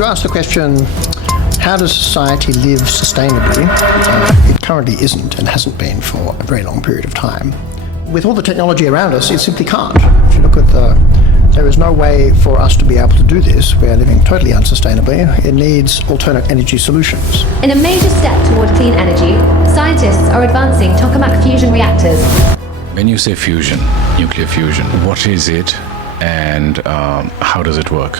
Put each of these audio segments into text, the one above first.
you ask the question, how does society live sustainably? It currently isn't and hasn't been for a very long period of time. With all the technology around us, it simply can't. If you look at there is no way for us to be able to do this. We are living totally unsustainably. It needs alternate energy solutions. In a major step toward clean energy, scientists are advancing tokamak fusion reactors. When you say fusion, nuclear fusion, what is it and how does it work?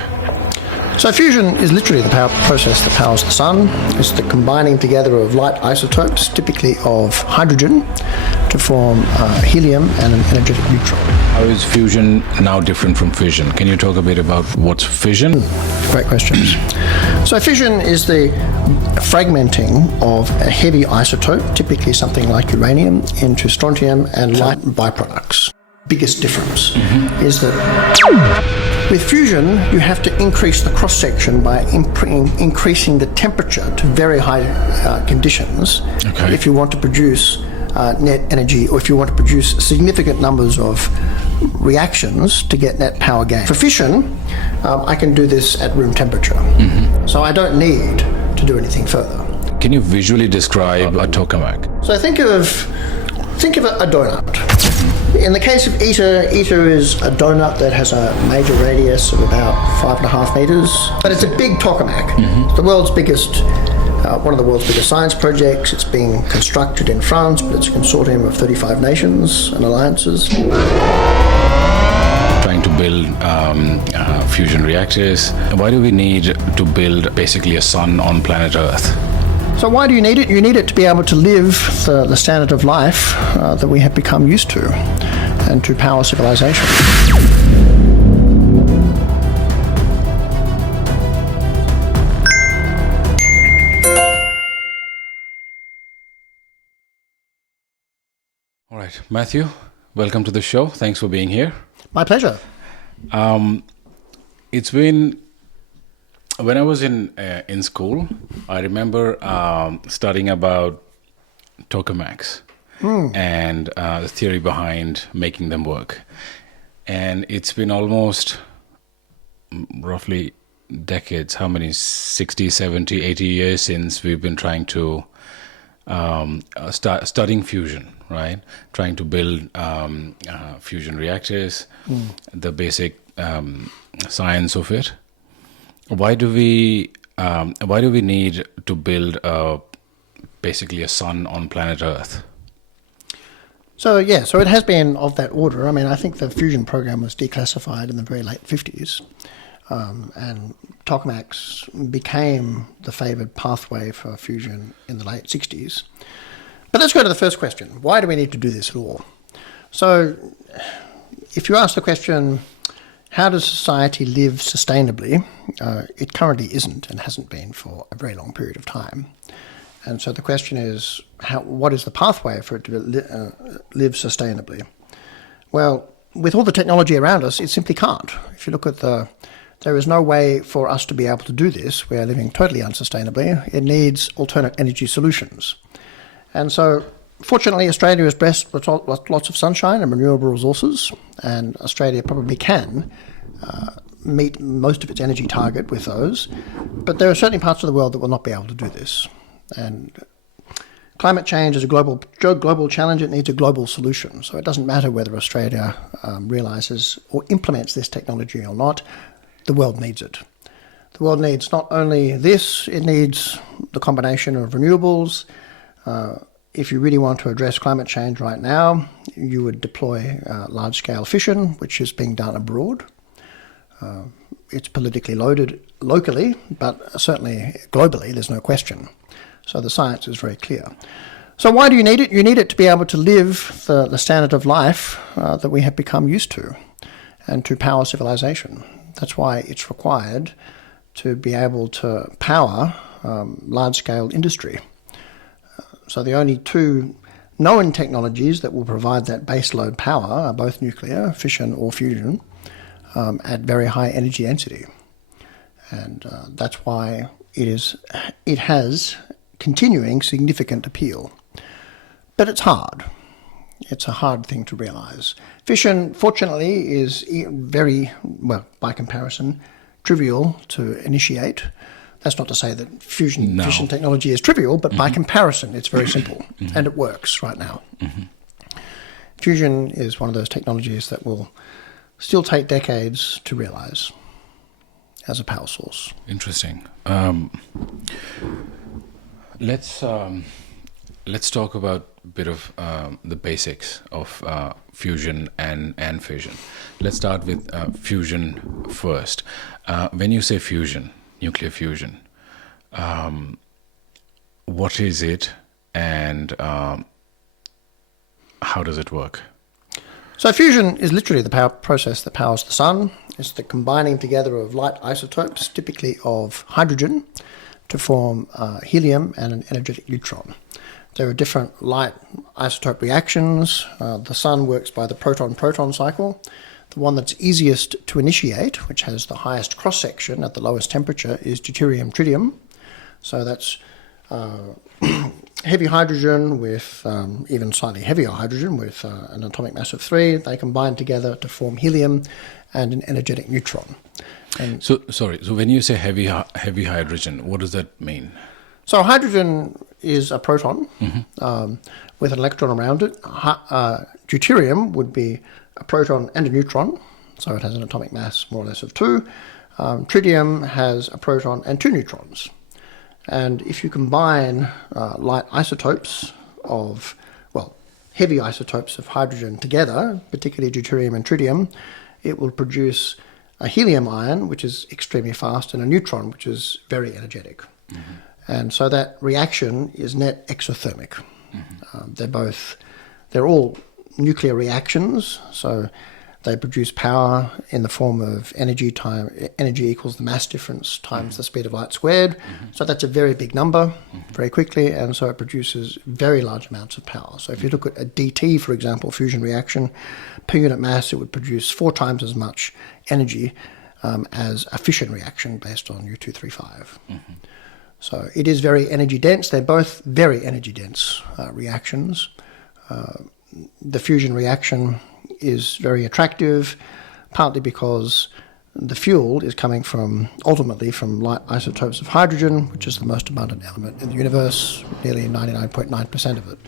So fusion is literally the power process that powers the sun. It's the combining together of light isotopes, typically of hydrogen, to form helium and an energetic neutron. How is fusion now different from fission? Can you talk a bit about what's fission? Great questions. So fission is the fragmenting of a heavy isotope, typically something like uranium, into strontium and light byproducts. Biggest difference is that with fusion, you have to increase the cross-section by increasing the temperature to very high conditions if you want to produce net energy, or if you want to produce significant numbers of reactions to get net power gain. For fission, I can do this at room temperature, so I don't need to do anything further. Can you visually describe a tokamak? So think of a donut. In the case of ITER is a donut that has a major radius of about 5.5 meters, but it's a big tokamak. It's the world's biggest, one of the world's biggest science projects. It's being constructed in France, but it's a consortium of 35 nations and alliances. Trying to build fusion reactors. Why do we need to build basically a sun on planet Earth? So why do you need it? You need it to be able to live the standard of life that we have become used to, and to power civilization. All right, Matthew, welcome to the show. Thanks for being here. My pleasure. It's been, when I was in school, I remember studying about tokamaks and the theory behind making them work. And it's been almost roughly decades, how many, 60, 70, 80 years since we've been trying to studying fusion, right? Trying to build fusion reactors, the basic science of it. Why do we need to build basically a sun on planet Earth? So it has been of that order. I mean, I think the fusion program was declassified in the very late 50s, and tokamaks became the favoured pathway for fusion in the late 60s. But let's go to the first question. Why do we need to do this at all? So if you ask the question, how does society live sustainably? It currently isn't and hasn't been for a very long period of time. And so the question is, what is the pathway for it to live sustainably? Well, with all the technology around us, it simply can't. If you look at there is no way for us to be able to do this. We are living totally unsustainably. It needs alternate energy solutions. And so, fortunately, Australia is blessed with lots of sunshine and renewable resources, and Australia probably can meet most of its energy target with those. But there are certainly parts of the world that will not be able to do this. And climate change is a global challenge. It needs a global solution. So it doesn't matter whether Australia realises or implements this technology or not. The world needs it. The world needs not only this, it needs the combination of renewables. If you really want to address climate change right now, you would deploy large-scale fission, which is being done abroad. It's politically loaded locally, but certainly globally, there's no question. So the science is very clear. So why do you need it? You need it to be able to live the standard of life that we have become used to, and to power civilization. That's why it's required to be able to power large-scale industry. So the only two known technologies that will provide that baseload power are both nuclear, fission or fusion, at very high energy density. And that's why it has continuing significant appeal. But it's hard. It's a hard thing to realise. Fission, fortunately, is very, well, by comparison, trivial to initiate. That's not to say that fission technology is trivial, but by comparison, it's very simple, and it works right now. Fusion is one of those technologies that will still take decades to realize as a power source. Interesting. Let's talk about a bit of the basics of fusion and fission. Let's start with fusion first. When you say fusion, nuclear fusion, what is it, and how does it work? So fusion is literally the power process that powers the sun. It's the combining together of light isotopes, typically of hydrogen, to form helium and an energetic neutron. There are different light isotope reactions. The sun works by the proton-proton cycle. The one that's easiest to initiate, which has the highest cross-section at the lowest temperature, is deuterium-tritium. So that's heavy hydrogen with even slightly heavier hydrogen with an atomic mass of 3. They combine together to form helium and an energetic neutron. And So when you say heavy hydrogen, what does that mean? so hydrogen is a proton with an electron around it. Deuterium would be a proton and a neutron, so it has an atomic mass more or less of 2. Tritium has a proton and 2 neutrons. And if you combine light isotopes of, heavy isotopes of hydrogen together, particularly deuterium and tritium, it will produce a helium ion, which is extremely fast, and a neutron, which is very energetic. And so that reaction is net exothermic. They're all nuclear reactions, so they produce power in the form of energy equals the mass difference times the speed of light squared. So that's a very big number very quickly, and so it produces very large amounts of power. So if you look at a DT, for example, fusion reaction, per unit mass, it would produce 4 times as much energy as a fission reaction based on U-235. So it is very energy dense. They're both very energy dense reactions. The fusion reaction is very attractive, partly because the fuel is coming ultimately from light isotopes of hydrogen, which is the most abundant element in the universe, nearly 99.9% of it.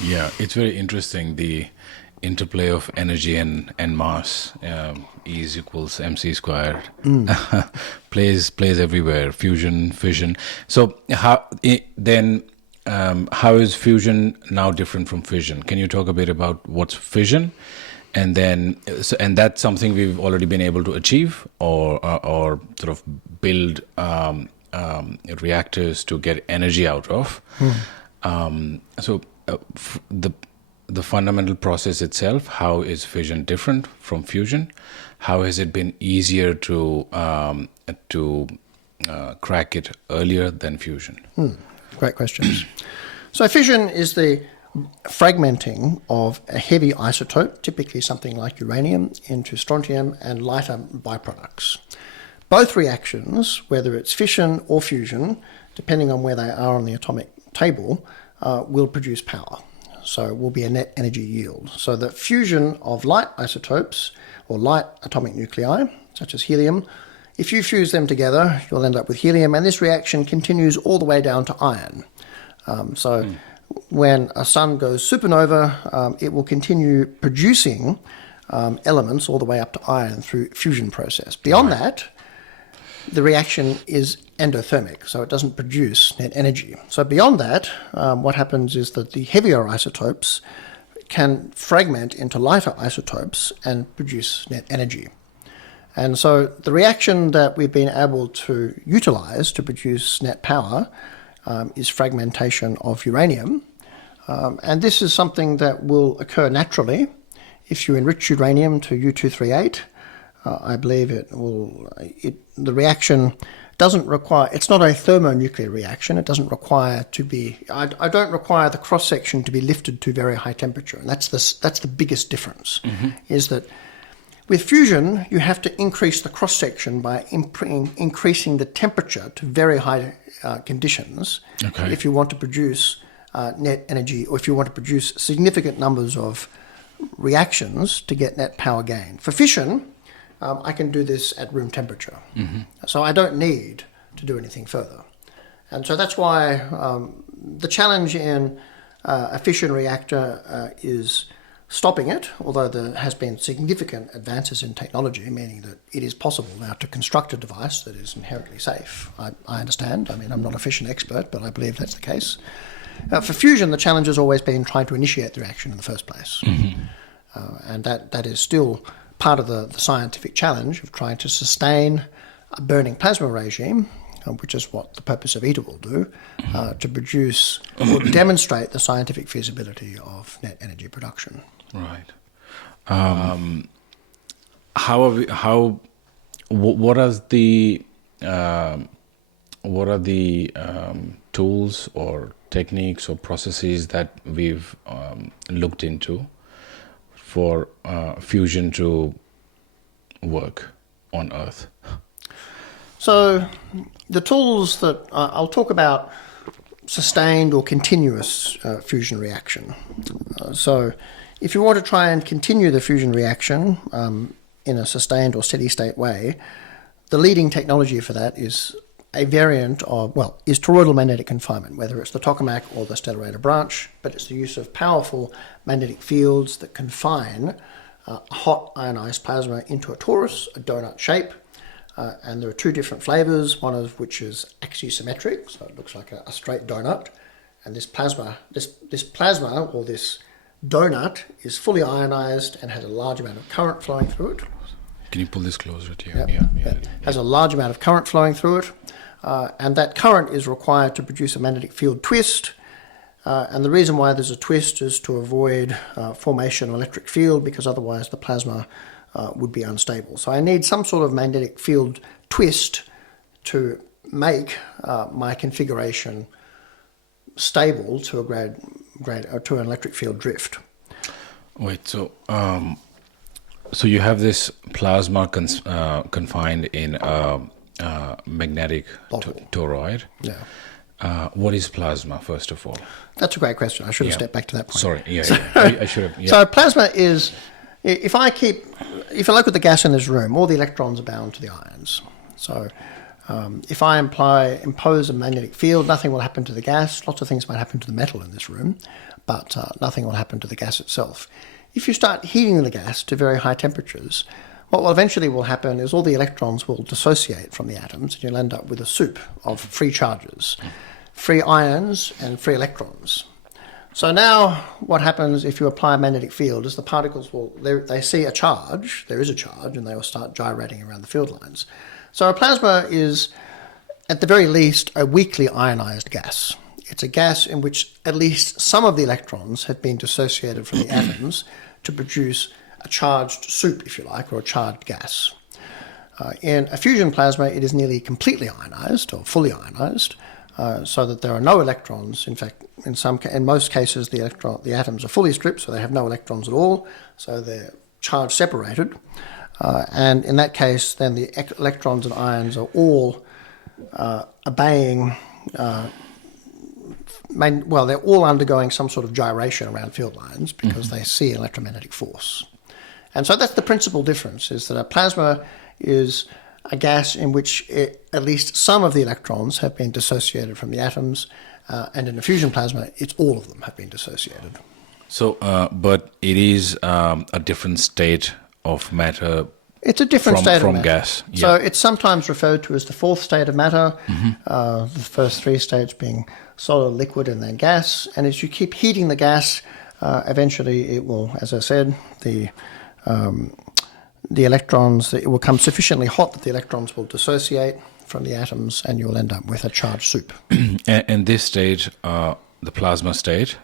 Yeah, it's very interesting, the interplay of energy and mass. E is equals mc squared. plays everywhere. Fusion, fission. So how is fusion now different from fission? Can you talk a bit about what's fission, and that's something we've already been able to achieve, or sort of build reactors to get energy out of. The fundamental process itself, how is fission different from fusion? How has it been easier to crack it earlier than fusion? Great questions. So fission is the fragmenting of a heavy isotope, typically something like uranium, into strontium and lighter byproducts. Both reactions, whether it's fission or fusion, depending on where they are on the atomic table, will produce power. So it will be a net energy yield. So the fusion of light isotopes or light atomic nuclei, such as helium, if you fuse them together, you'll end up with helium, and this reaction continues all the way down to iron. When a sun goes supernova, it will continue producing elements all the way up to iron through fusion process. Beyond that, the reaction is endothermic, so it doesn't produce net energy. So beyond that, what happens is that the heavier isotopes can fragment into lighter isotopes and produce net energy. And so the reaction that we've been able to utilize to produce net power is fragmentation of uranium. And this is something that will occur naturally if you enrich uranium to U-238. I believe the reaction doesn't require, it's not a thermonuclear reaction. It doesn't require to be, I don't require the cross-section to be lifted to very high temperature. And that's the biggest difference, is that with fusion, you have to increase the cross-section by increasing the temperature to very high conditions if you want to produce net energy, or if you want to produce significant numbers of reactions to get net power gain. For fission, I can do this at room temperature. So I don't need to do anything further. And so that's why the challenge in a fission reactor is stopping it, although there has been significant advances in technology, meaning that it is possible now to construct a device that is inherently safe. I understand. I mean, I'm not a fission expert, but I believe that's the case. For fusion, the challenge has always been trying to initiate the reaction in the first place. And that is still part of the scientific challenge of trying to sustain a burning plasma regime, which is what the purpose of ITER will do, to produce or demonstrate the scientific feasibility of net energy production. Right. What are the tools or techniques or processes that we've looked into for fusion to work on Earth? So the tools that I'll talk about sustained or continuous fusion reaction. So if you want to try and continue the fusion reaction in a sustained or steady state way, the leading technology for that is a variant of, is toroidal magnetic confinement, whether it's the tokamak or the stellarator branch, but it's the use of powerful magnetic fields that confine hot ionized plasma into a torus, a donut shape. And there are two different flavors, one of which is axisymmetric, so it looks like a straight donut. And this plasma or this donut is fully ionized and has a large amount of current flowing through it. Can you pull this closer to you? Yep. Yeah. Has a large amount of current flowing through it. And that current is required to produce a magnetic field twist. And the reason why there's a twist is to avoid formation of electric field, because otherwise the plasma would be unstable. So I need some sort of magnetic field twist to make my configuration stable to to an electric field drift. Wait, so you have this plasma confined in a magnetic toroid. Yeah. What is plasma, first of all? That's a great question. I should have stepped back to that point. Sorry, I should have. Yeah. So plasma is, if I look at the gas in this room, all the electrons are bound to the ions. So if I impose a magnetic field, nothing will happen to the gas. Lots of things might happen to the metal in this room, but nothing will happen to the gas itself. If you start heating the gas to very high temperatures, what will eventually happen is all the electrons will dissociate from the atoms, and you'll end up with a soup of free charges, free ions and free electrons. So now what happens if you apply a magnetic field is the particles they see a charge, there is a charge, and they will start gyrating around the field lines. So a plasma is, at the very least, a weakly ionized gas. It's a gas in which at least some of the electrons have been dissociated from the atoms to produce a charged soup, if you like, or a charged gas. In a fusion plasma, it is nearly completely ionized or fully ionized, so that there are no electrons. In fact, in most cases, the atoms are fully stripped, so they have no electrons at all, so they're charge separated. And in that case, then the electrons and ions are all obeying. They're all undergoing some sort of gyration around field lines because they see electromagnetic force. And so that's the principal difference, is that a plasma is a gas in which at least some of the electrons have been dissociated from the atoms, and in a fusion plasma, it's all of them have been dissociated. So, but it is a different state of matter. It's a different state of matter. From gas. Yeah. So it's sometimes referred to as the fourth state of matter, the first three states being solid, liquid, and then gas. And as you keep heating the gas, eventually it will, as I said, the electrons, it will become sufficiently hot that the electrons will dissociate from the atoms, and you'll end up with a charged soup. And this state, the plasma state,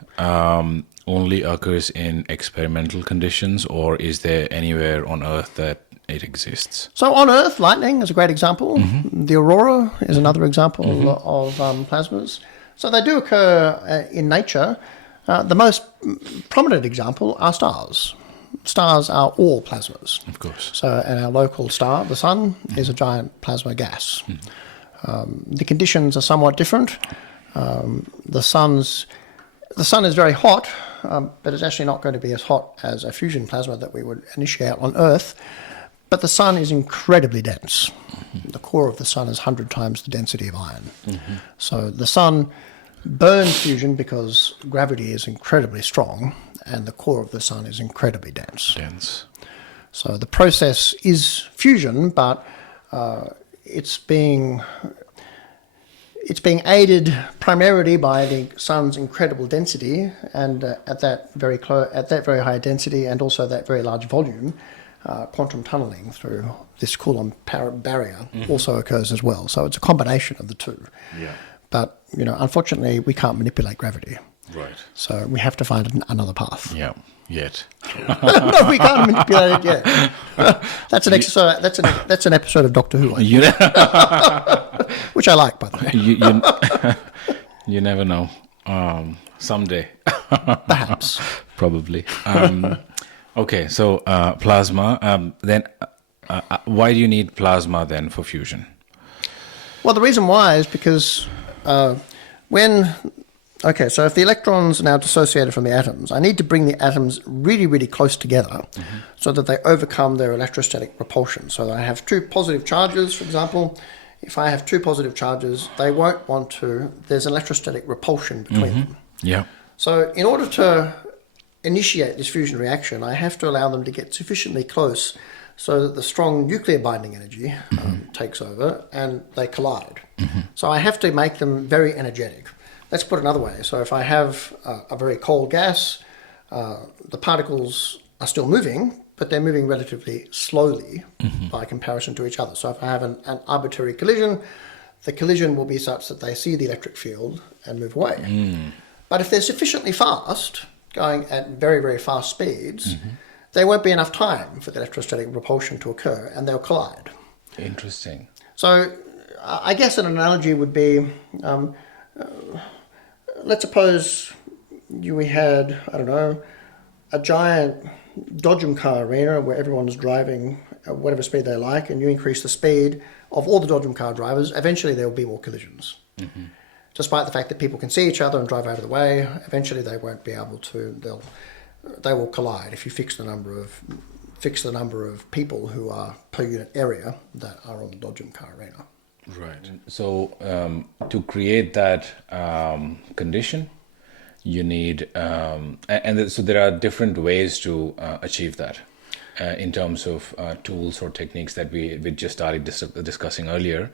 only occurs in experimental conditions, or is there anywhere on Earth that it exists? So on Earth, lightning is a great example. The aurora is another example of plasmas. So they do occur in nature. The most prominent example are stars. Stars are all plasmas. Of course. So, and our local star, the sun, is a giant plasma gas. The conditions are somewhat different. The sun is very hot, but it's actually not going to be as hot as a fusion plasma that we would initiate on Earth. But the sun is incredibly dense. The core of the sun is 100 times the density of iron. So the sun burns fusion because gravity is incredibly strong and the core of the sun is incredibly dense. So the process is fusion, but it's being aided primarily by the sun's incredible density, and at that very high density and also that very large volume, quantum tunneling through this Coulomb barrier also occurs as well. So it's a combination of the two. Yeah. But unfortunately, we can't manipulate gravity. Right. So we have to find another path. Yeah. Yet. No, we can't manipulate it yet. That's an exercise. That's an episode of Doctor Who, which I like, by the way. You never know. Someday. Perhaps. Probably. Okay, so plasma. Then, why do you need plasma then for fusion? Well, the reason why is because so if the electrons are now dissociated from the atoms, I need to bring the atoms really, really close together so that they overcome their electrostatic repulsion. So that I have two positive charges, for example. If I have two positive charges, they won't want to, there's electrostatic repulsion between them. Yeah. So in order to initiate this fusion reaction, I have to allow them to get sufficiently close so that the strong nuclear binding energy takes over and they collide. So I have to make them very energetic. Let's put it another way. So if I have a very cold gas, the particles are still moving, but they're moving relatively slowly by comparison to each other. So if I have an arbitrary collision, the collision will be such that they see the electric field and move away. But if they're sufficiently fast, going at very, very fast speeds, there won't be enough time for the electrostatic repulsion to occur and they'll collide. Interesting. So I guess an analogy would be, let's suppose we had, a giant dodgem car arena where everyone's driving at whatever speed they like, and you increase the speed of all the dodgem car drivers, eventually there will be more collisions. Despite the fact that people can see each other and drive out of the way, eventually they won't be able to, they will collide if you fix the number of people who are per unit area that are on the dodgem car arena. Right. So to create that condition, you need, so there are different ways to achieve that in terms of tools or techniques that we just started discussing earlier.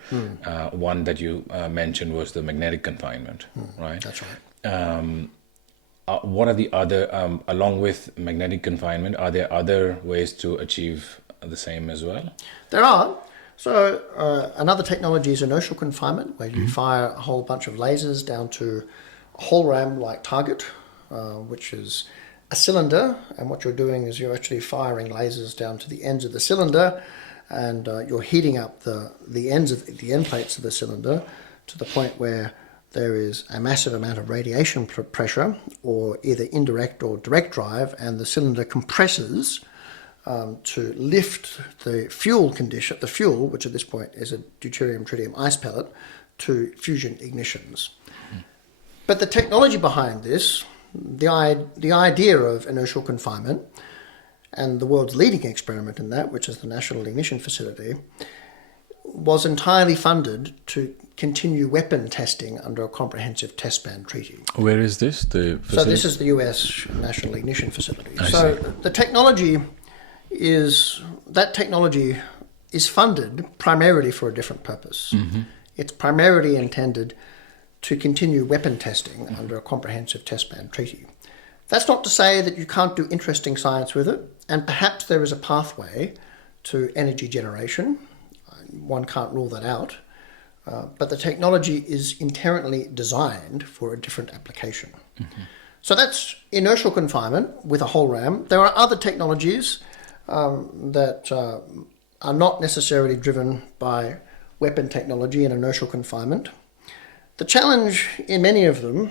One that you mentioned was the magnetic confinement, right? That's right. What are the other, along with magnetic confinement, are there other ways to achieve the same as well? There are. So another technology is inertial confinement, where you fire a whole bunch of lasers down to a whole ram-like target, which is a cylinder. And what you're doing is you're actually firing lasers down to the ends of the cylinder, and you're heating up the end plates of the cylinder to the point where there is a massive amount of radiation pressure, or either indirect or direct drive, and the cylinder compresses to lift the fuel, which at this point is a deuterium-tritium ice pellet, to fusion ignitions. But the technology behind this, the idea of inertial confinement, and the world's leading experiment in that, which is the National Ignition Facility, was entirely funded to continue weapon testing under a comprehensive test ban treaty. Where is this? The facility? So this is the US National Ignition Facility. I So see. the technology is funded primarily for a different purpose. It's primarily intended to continue weapon testing under a comprehensive test ban treaty. That's not to say that you can't do interesting science with it, and perhaps there is a pathway to energy generation. One can't rule that out, but the technology is inherently designed for a different application. So that's inertial confinement with a whole ram. There are other technologies that are not necessarily driven by weapon technology and inertial confinement. The challenge in many of them,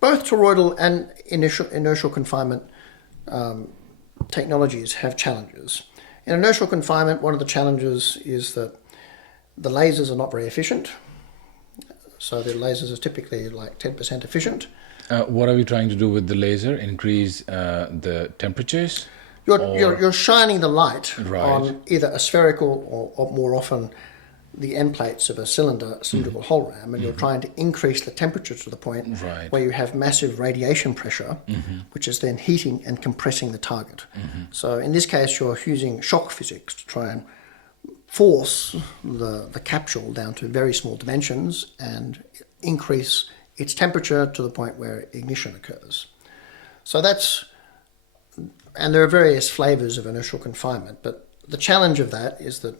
both toroidal and inertial confinement technologies have challenges. In inertial confinement, one of the challenges is that the lasers are not very efficient. So the lasers are typically like 10% efficient. What are we trying to do with the laser? Increase the temperatures? You're shining the light Right. on either a spherical or more often the end plates of a cylindrical hull ram, and you're trying to increase the temperature to the point Right. where you have massive radiation pressure, which is then heating and compressing the target. So in this case, you're using shock physics to try and force the capsule down to very small dimensions and increase its temperature to the point where ignition occurs. So and there are various flavors of inertial confinement, but the challenge of that is that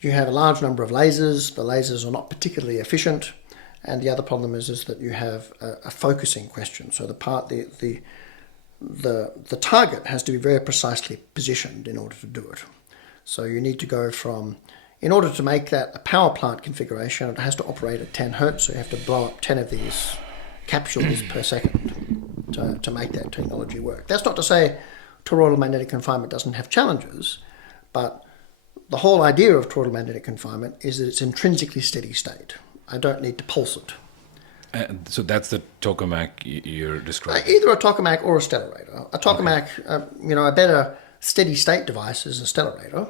you have a large number of lasers. The lasers are not particularly efficient, and the other problem is that you have a focusing question. So the target has to be very precisely positioned in order to do it. So you need to go in order to make that a power plant configuration, it has to operate at 10 hertz. So you have to blow up 10 of these capsules per second to make that technology work. That's not to say toroidal magnetic confinement doesn't have challenges, but the whole idea of toroidal magnetic confinement is that it's intrinsically steady state. I don't need to pulse it. So that's the tokamak you're describing. Either a tokamak or a stellarator. A tokamak, a better steady state device is a stellarator,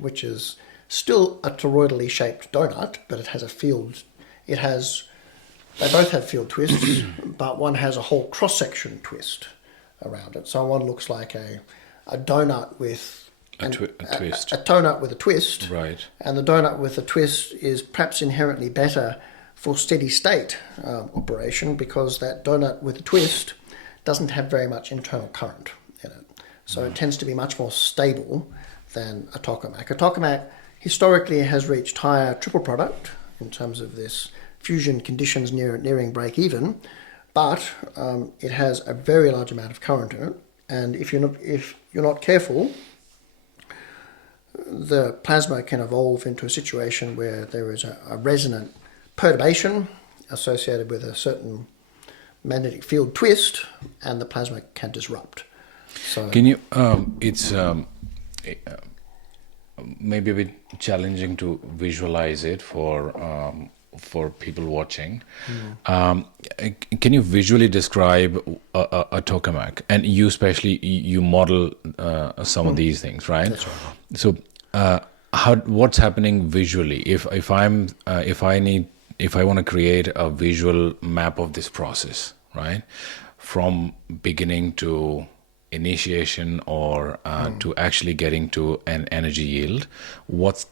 which is still a toroidally shaped donut, but it has a field. They both have field twists, but one has a whole cross-section twist around it. So one looks like a donut with a twist. A donut with a twist. Right. And the donut with a twist is perhaps inherently better for steady state operation because that donut with a twist doesn't have very much internal current in it. So it tends to be much more stable than a tokamak. A tokamak historically has reached higher triple product in terms of this fusion conditions nearing break even, but it has a very large amount of current in it. And if you're not careful, the plasma can evolve into a situation where there is a resonant perturbation associated with a certain magnetic field twist, and the plasma can disrupt. So, can you? It's maybe a bit challenging to visualize it for people watching. Can you visually describe a tokamak? And you especially, you model some of these things, right? That's right. So what's happening visually? If I want to create a visual map of this process, right, from beginning to initiation or to actually getting to an energy yield, what's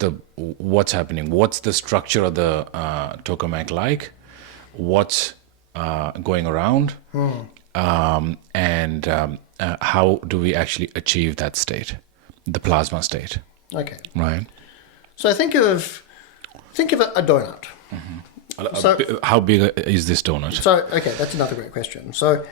happening? What's the structure of the tokamak like? What's going around? And how do we actually achieve that state, the plasma state? Okay. Right. So think of a donut. So, how big is this donut? So, okay, that's another great question. So,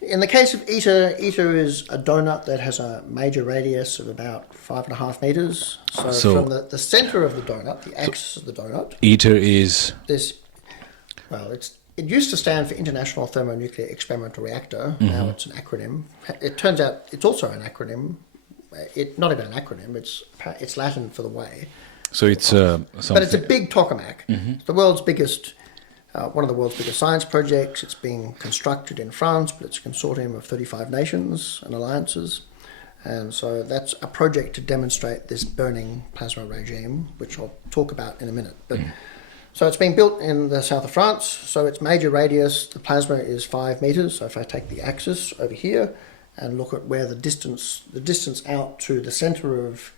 in the case of ITER is a donut that has a major radius of about 5.5 meters. So from the center of the donut, the axis of the donut. ITER is it used to stand for International Thermonuclear Experimental Reactor. Now it's an acronym. It turns out it's also an acronym. Not even an acronym. It's Latin for the way. So it's but it's a big tokamak. It's the world's biggest. One of the world's biggest science projects. It's being constructed in France, but it's a consortium of 35 nations and alliances. And so that's a project to demonstrate this burning plasma regime, which I'll talk about in a minute. But so it's being built in the south of France. So its major radius, the plasma is 5 meters. So if I take the axis over here and look at where the distance out to the center of,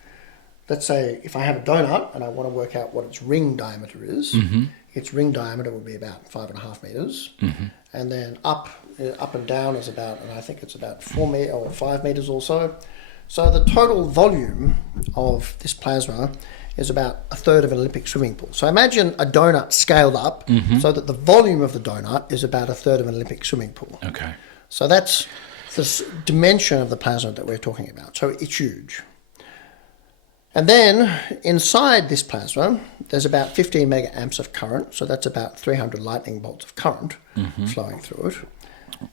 let's say, if I have a donut and I want to work out what its ring diameter is, its ring diameter would be about 5.5 meters. And then up and down is about, and I think it's about 4 meters or 5 meters or so. So the total volume of this plasma is about a third of an Olympic swimming pool. So imagine a donut scaled up so that the volume of the donut is about a third of an Olympic swimming pool. Okay. So that's this dimension of the plasma that we're talking about. So it's huge. And then inside this plasma, there's about 15 megaamps of current. So that's about 300 lightning bolts of current flowing through it.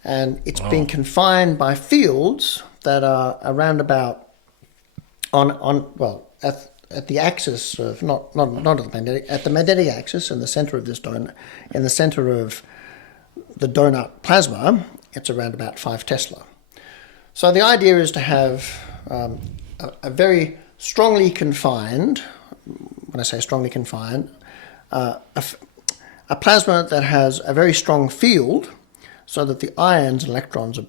And it's being confined by fields that are around about at the axis of not at the magnetic axis in the center of this donut, in the center of the donut plasma, it's around about 5 Tesla. So the idea is to have a very strongly confined, when I say strongly confined, a plasma that has a very strong field so that the ions and electrons are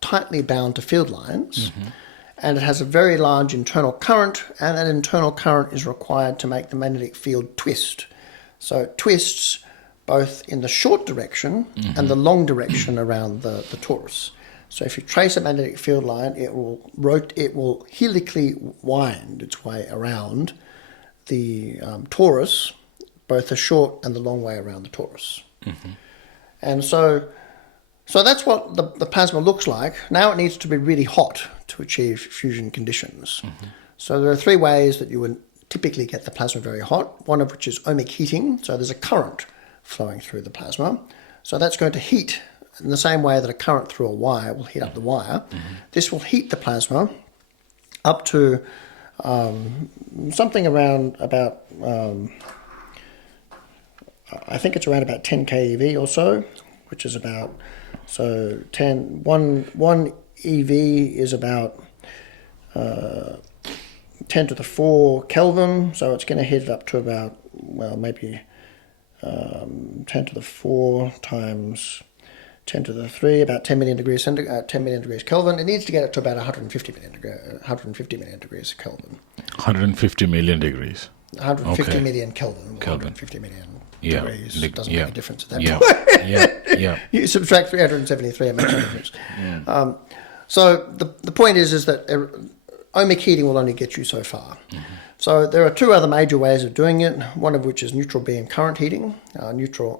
tightly bound to field lines, and it has a very large internal current, and that internal current is required to make the magnetic field twist. So it twists both in the short direction and the long direction around the torus. So if you trace a magnetic field line, it will helically wind its way around the torus, both the short and the long way around the torus. And so that's what the plasma looks like. Now it needs to be really hot to achieve fusion conditions. So there are three ways that you would typically get the plasma very hot, one of which is ohmic heating. So there's a current flowing through the plasma. So that's going to heat in the same way that a current through a wire will heat up the wire. This will heat the plasma up to something around about, I think it's around about 10 keV or so, which is about, so 1 EV is about 10 to the 4 Kelvin, so it's going to heat it up to about, well, maybe 10 to the 4 times 10 to the 3, about 10 million degrees Kelvin. It needs to get it to about 150 million degrees Kelvin. 150 million degrees. 150 Okay. million Kelvin. 150 million degrees. Doesn't make a difference at that point. You subtract 373, it makes a difference. So the point is that ohmic heating will only get you so far. So there are two other major ways of doing it, one of which is neutral beam current heating.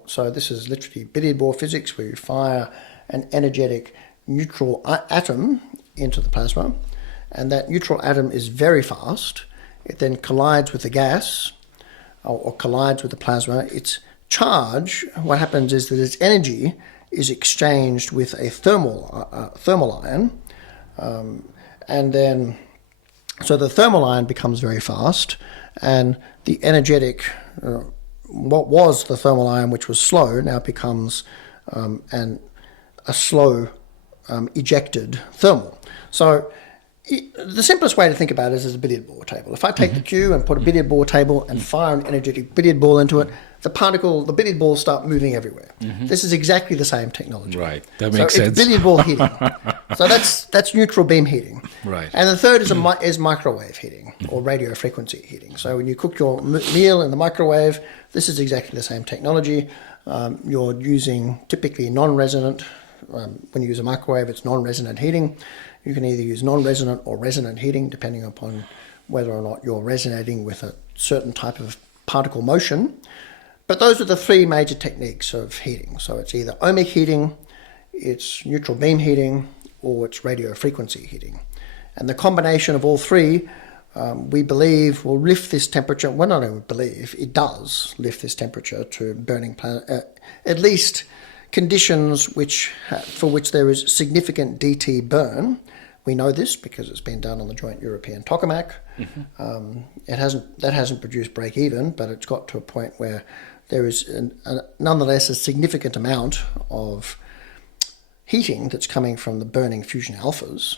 So this is literally billiard ball physics, where you fire an energetic neutral atom into the plasma, and that neutral atom is very fast. It then collides with the gas, or collides with the plasma. Its charge, what happens is that its energy is exchanged with a thermal ion, and then so the thermal ion becomes very fast, and the energetic, what was the thermal ion, which was slow, now becomes a slow ejected thermal. So the simplest way to think about it is as a billiard ball table. If I take the cue and put a billiard ball table and fire an energetic billiard ball into it, the billiard balls start moving everywhere. This is exactly the same technology. Right, that makes sense. It's billiard ball heating. So that's neutral beam heating. Right. And the third is microwave heating, or radio frequency heating. So when you cook your meal in the microwave, this is exactly the same technology. You're using typically non-resonant. When you use a microwave, it's non-resonant heating. You can either use non-resonant or resonant heating, depending upon whether or not you're resonating with a certain type of particle motion. But those are the three major techniques of heating. So it's either ohmic heating, it's neutral beam heating, or it's radio frequency heating. And the combination of all three, we believe, will lift this temperature. Well, not only believe, it does lift this temperature to burning, at least conditions for which there is significant DT burn. We know this because it's been done on the Joint European Tokamak. That hasn't produced break even, but it's got to a point where there is nonetheless a significant amount of heating that's coming from the burning fusion alphas.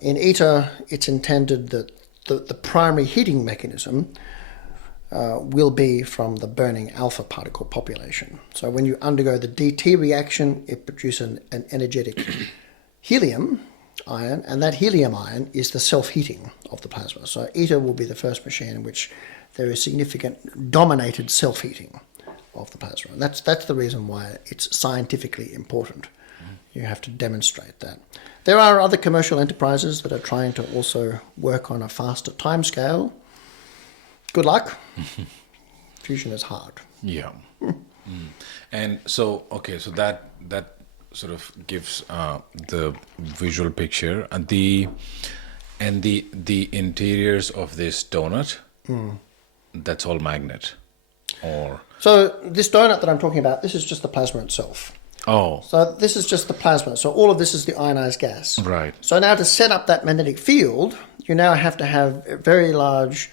In ITER, it's intended that the primary heating mechanism will be from the burning alpha particle population. So when you undergo the DT reaction, it produces an energetic helium ion, and that helium ion is the self-heating of the plasma. So ITER will be the first machine in which there is significant dominated self-heating of the plasma. And that's the reason why it's scientifically important. You have to demonstrate that. There are other commercial enterprises that are trying to also work on a faster timescale. Good luck. Fusion is hard. Yeah. And so, okay, so that sort of gives the visual picture, and the interiors of this donut. That's all magnet, or so this donut that I'm talking about, this is just the plasma itself. Oh. So this is just the plasma. So all of this is the ionized gas. Right. So now to set up that magnetic field, you now have to have very large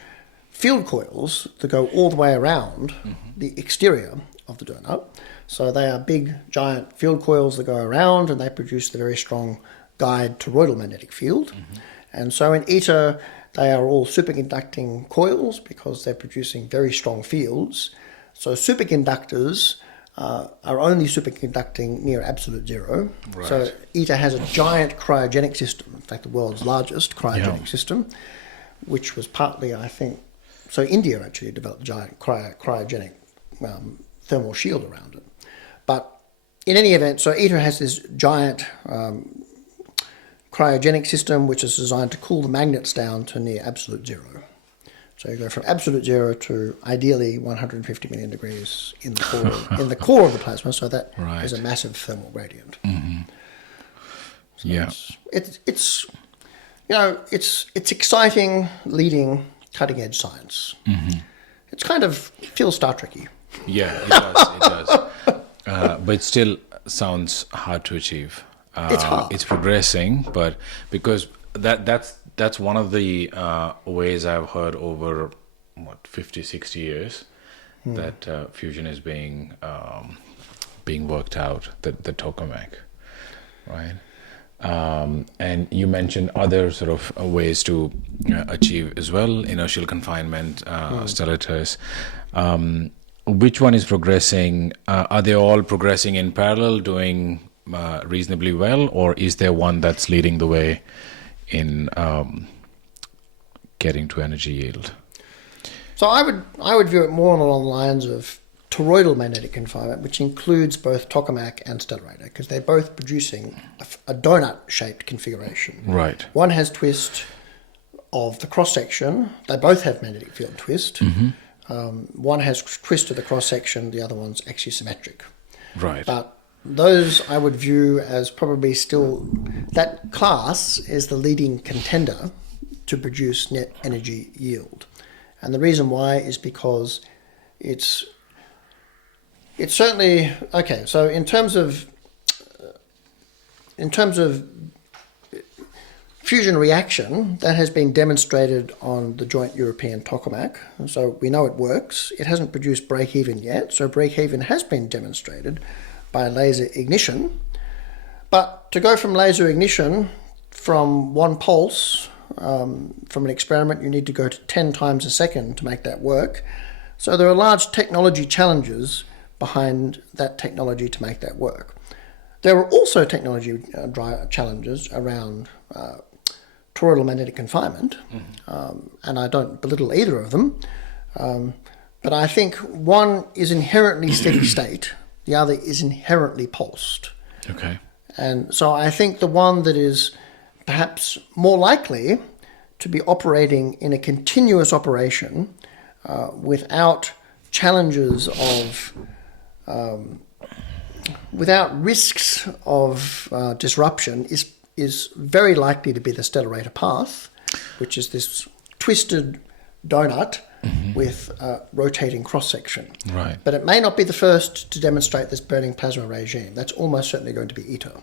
field coils that go all the way around the exterior of the donut. So they are big, giant field coils that go around, and they produce the very strong guide toroidal magnetic field. And so in ITER, they are all superconducting coils because they're producing very strong fields. So superconductors are only superconducting near absolute zero. Right. So ITER has a giant cryogenic system, in fact the world's largest cryogenic system, which was partly, I think, so India actually developed a giant cryogenic thermal shield around it. But in any event, so ITER has this giant cryogenic system which is designed to cool the magnets down to near absolute zero. So you go from absolute zero to ideally 150 million degrees in the core, in the core of the plasma. So that is a massive thermal gradient. So it's it's exciting, leading, cutting edge science. It's kind of feels Star Trek-y. Yeah, it does. It does. But it still sounds hard to achieve. It's hard. It's progressing, but because that's one of the ways I've heard over 50, 60 years that fusion is being worked out. The tokamak, right? And you mentioned other sort of ways to achieve as well, inertial confinement, stellators. Which one is progressing? Are they all progressing in parallel, doing reasonably well, or is there one that's leading the way in getting to energy yield? So I would view it more along the lines of toroidal magnetic confinement, which includes both tokamak and stellarator, because they're both producing a donut-shaped configuration. Right. One has twist of the cross-section. They both have magnetic field twist. One has twist of the cross-section. The other one's axisymmetric. Right. But those I would view as probably still, that class is the leading contender to produce net energy yield. And the reason why is because it's certainly, okay, so in terms of fusion reaction, that has been demonstrated on the joint European tokamak. So we know it works. It hasn't produced break-even yet. So break-even has been demonstrated by laser ignition. But to go from laser ignition from one pulse, from an experiment, you need to go to 10 times a second to make that work. So there are large technology challenges behind that technology to make that work. There are also technology challenges around toroidal magnetic confinement, and I don't belittle either of them, but I think one is inherently steady state, the other is inherently pulsed. Okay. And so I think the one that is perhaps more likely to be operating in a continuous operation without challenges of without risks of disruption is very likely to be the stellarator path, which is this twisted donut with a rotating cross-section. Right. But it may not be the first to demonstrate this burning plasma regime. That's almost certainly going to be ITER.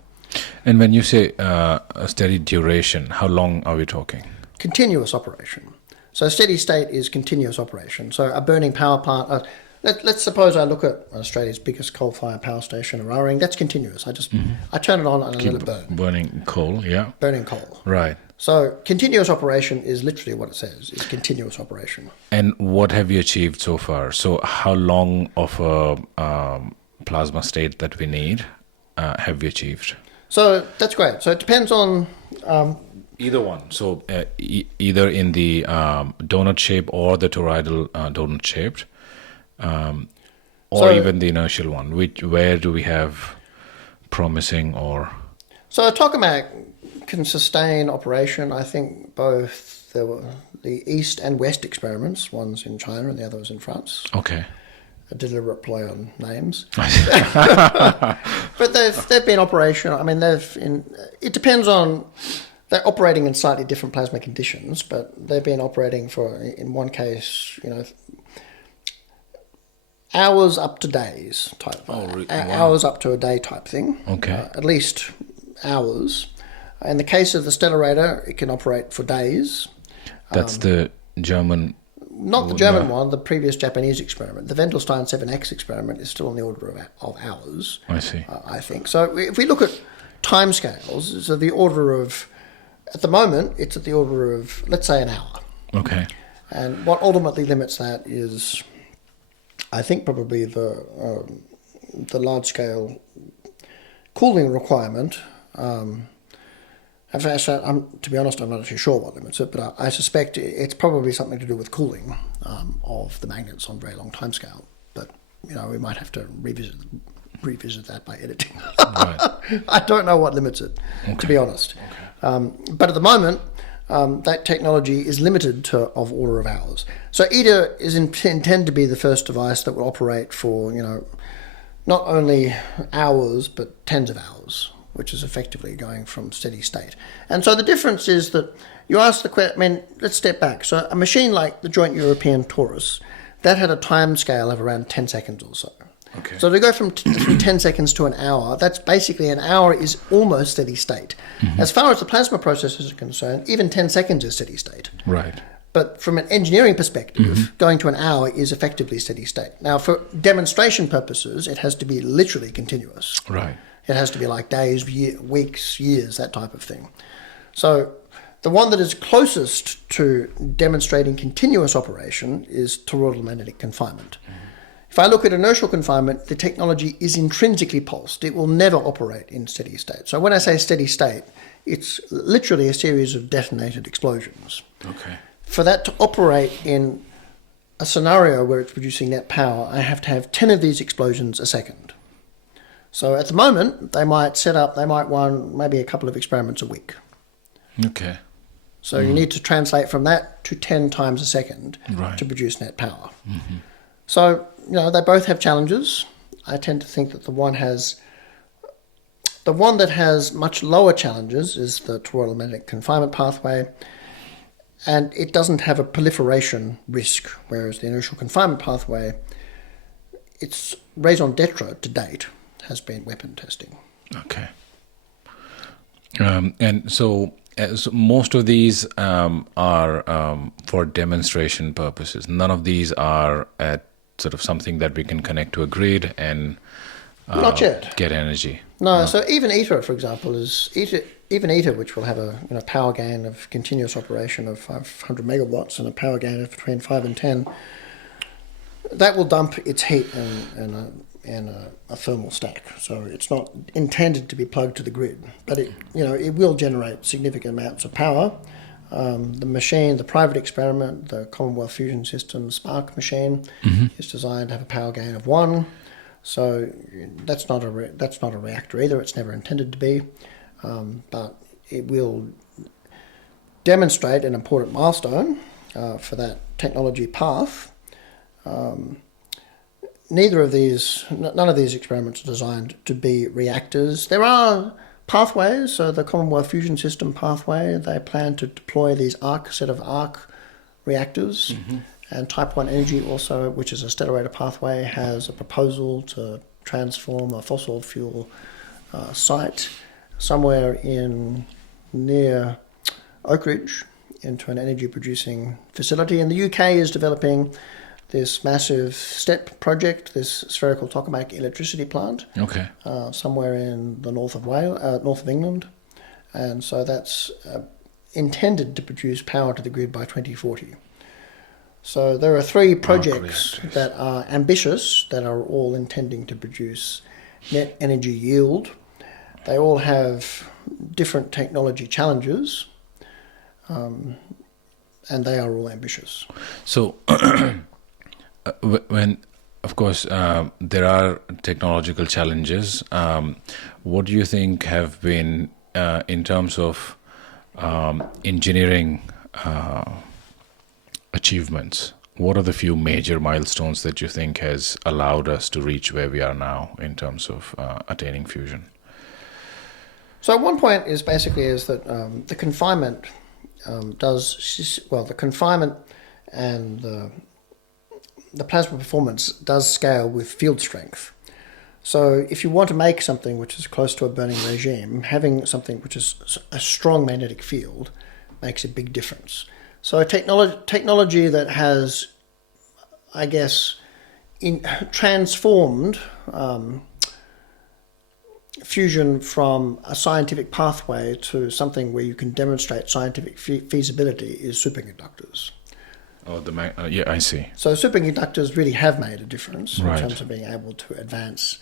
And when you say a steady duration, how long are we talking? Continuous operation. So steady state is continuous operation. So a burning power plant, let's suppose I look at Australia's biggest coal-fired power station, Eraring. That's continuous. I turn it on and let it burn. Burning coal, yeah. Burning coal. Right. So continuous operation is literally what it says, is continuous operation. And what have you achieved so far? So how long of a plasma state that we need have we achieved? So that's great. So it depends on... Either one. So either in the donut shape or the toroidal donut shaped, or even the inertial one. Where do we have promising or? So a tokamak can sustain operation. I think both the east and west experiments. One's in China and the other was in France. Okay. A deliberate play on names. But they've been operational. I mean, it depends on. They're operating in slightly different plasma conditions, but they've been operating for, in one case, hours up to days type. Hours up to a day type thing. Okay. At least hours. In the case of the stellarator, it can operate for days. That's the German. Not the German one, the previous Japanese experiment. The Wendelstein 7X experiment is still on the order of hours. I see. I think. So if we look at timescales is of the order of, at the moment, it's at the order of, let's say, an hour. Okay. And what ultimately limits that is, I think, probably the large-scale cooling requirement. To be honest, I'm not actually sure what limits it, but I suspect it's probably something to do with cooling of the magnets on very long timescale. But we might have to revisit that by editing. Right. I don't know what limits it, to be honest. Okay. But at the moment, that technology is limited to of order of hours. So ITER is intended to be the first device that will operate for not only hours but tens of hours, which is effectively going from steady state. And so the difference is that you ask the question, let's step back. So a machine like the Joint European Torus, that had a time scale of around 10 seconds or so. Okay. So to go from 10 seconds to an hour, that's basically an hour is almost steady state. Mm-hmm. As far as the plasma processes are concerned, even 10 seconds is steady state. Right. But from an engineering perspective, going to an hour is effectively steady state. Now, for demonstration purposes, it has to be literally continuous. Right. It has to be like days, weeks, years, that type of thing. So the one that is closest to demonstrating continuous operation is toroidal magnetic confinement. Mm-hmm. If I look at inertial confinement, the technology is intrinsically pulsed. It will never operate in steady state. So when I say steady state, it's literally a series of detonated explosions. Okay. For that to operate in a scenario where it's producing net power, I have to have 10 of these explosions a second. So at the moment, they might run maybe a couple of experiments a week. Okay. So you need to translate from that to 10 times a second to produce net power. Mm-hmm. So, they both have challenges. I tend to think that the one that has much lower challenges is the toroidal magnetic confinement pathway, and it doesn't have a proliferation risk, whereas the inertial confinement pathway, its raison d'etre to date has been weapon testing. Okay. And so most of these are for demonstration purposes. None of these are at sort of something that we can connect to a grid and Not yet. Get energy. No, so even ITER, for example, even ITER, which will have a power gain of continuous operation of 500 megawatts and a power gain of between 5 and 10, that will dump its heat in a thermal stack. So it's not intended to be plugged to the grid, but it will generate significant amounts of power. The machine, the private experiment, the Commonwealth Fusion System Spark machine, is designed to have a power gain of 1. So that's not a reactor either. It's never intended to be, but it will demonstrate an important milestone for that technology path. None of these experiments are designed to be reactors. There are pathways. So the Commonwealth Fusion System pathway, they plan to deploy these set of arc reactors. And Type 1 Energy also, which is a stellarator pathway, has a proposal to transform a fossil fuel site somewhere near Oak Ridge into an energy-producing facility. And the UK is developing this massive STEP project, this spherical tokamak electricity plant, somewhere in the north of England. And so that's intended to produce power to the grid by 2040. So there are 3 projects that are ambitious, that are all intending to produce net energy yield. They all have different technology challenges, and they are all ambitious. So when, of course, there are technological challenges, what do you think have been, in terms of engineering achievements, what are the few major milestones that you think has allowed us to reach where we are now in terms of attaining fusion? So one point is that the confinement the confinement and the plasma performance does scale with field strength. So if you want to make something which is close to a burning regime, having something which is a strong magnetic field makes a big difference. So a technology that has, I guess, transformed fusion from a scientific pathway to something where you can demonstrate scientific feasibility is superconductors. Oh, yeah, I see. So superconductors really have made a difference Right. in terms of being able to advance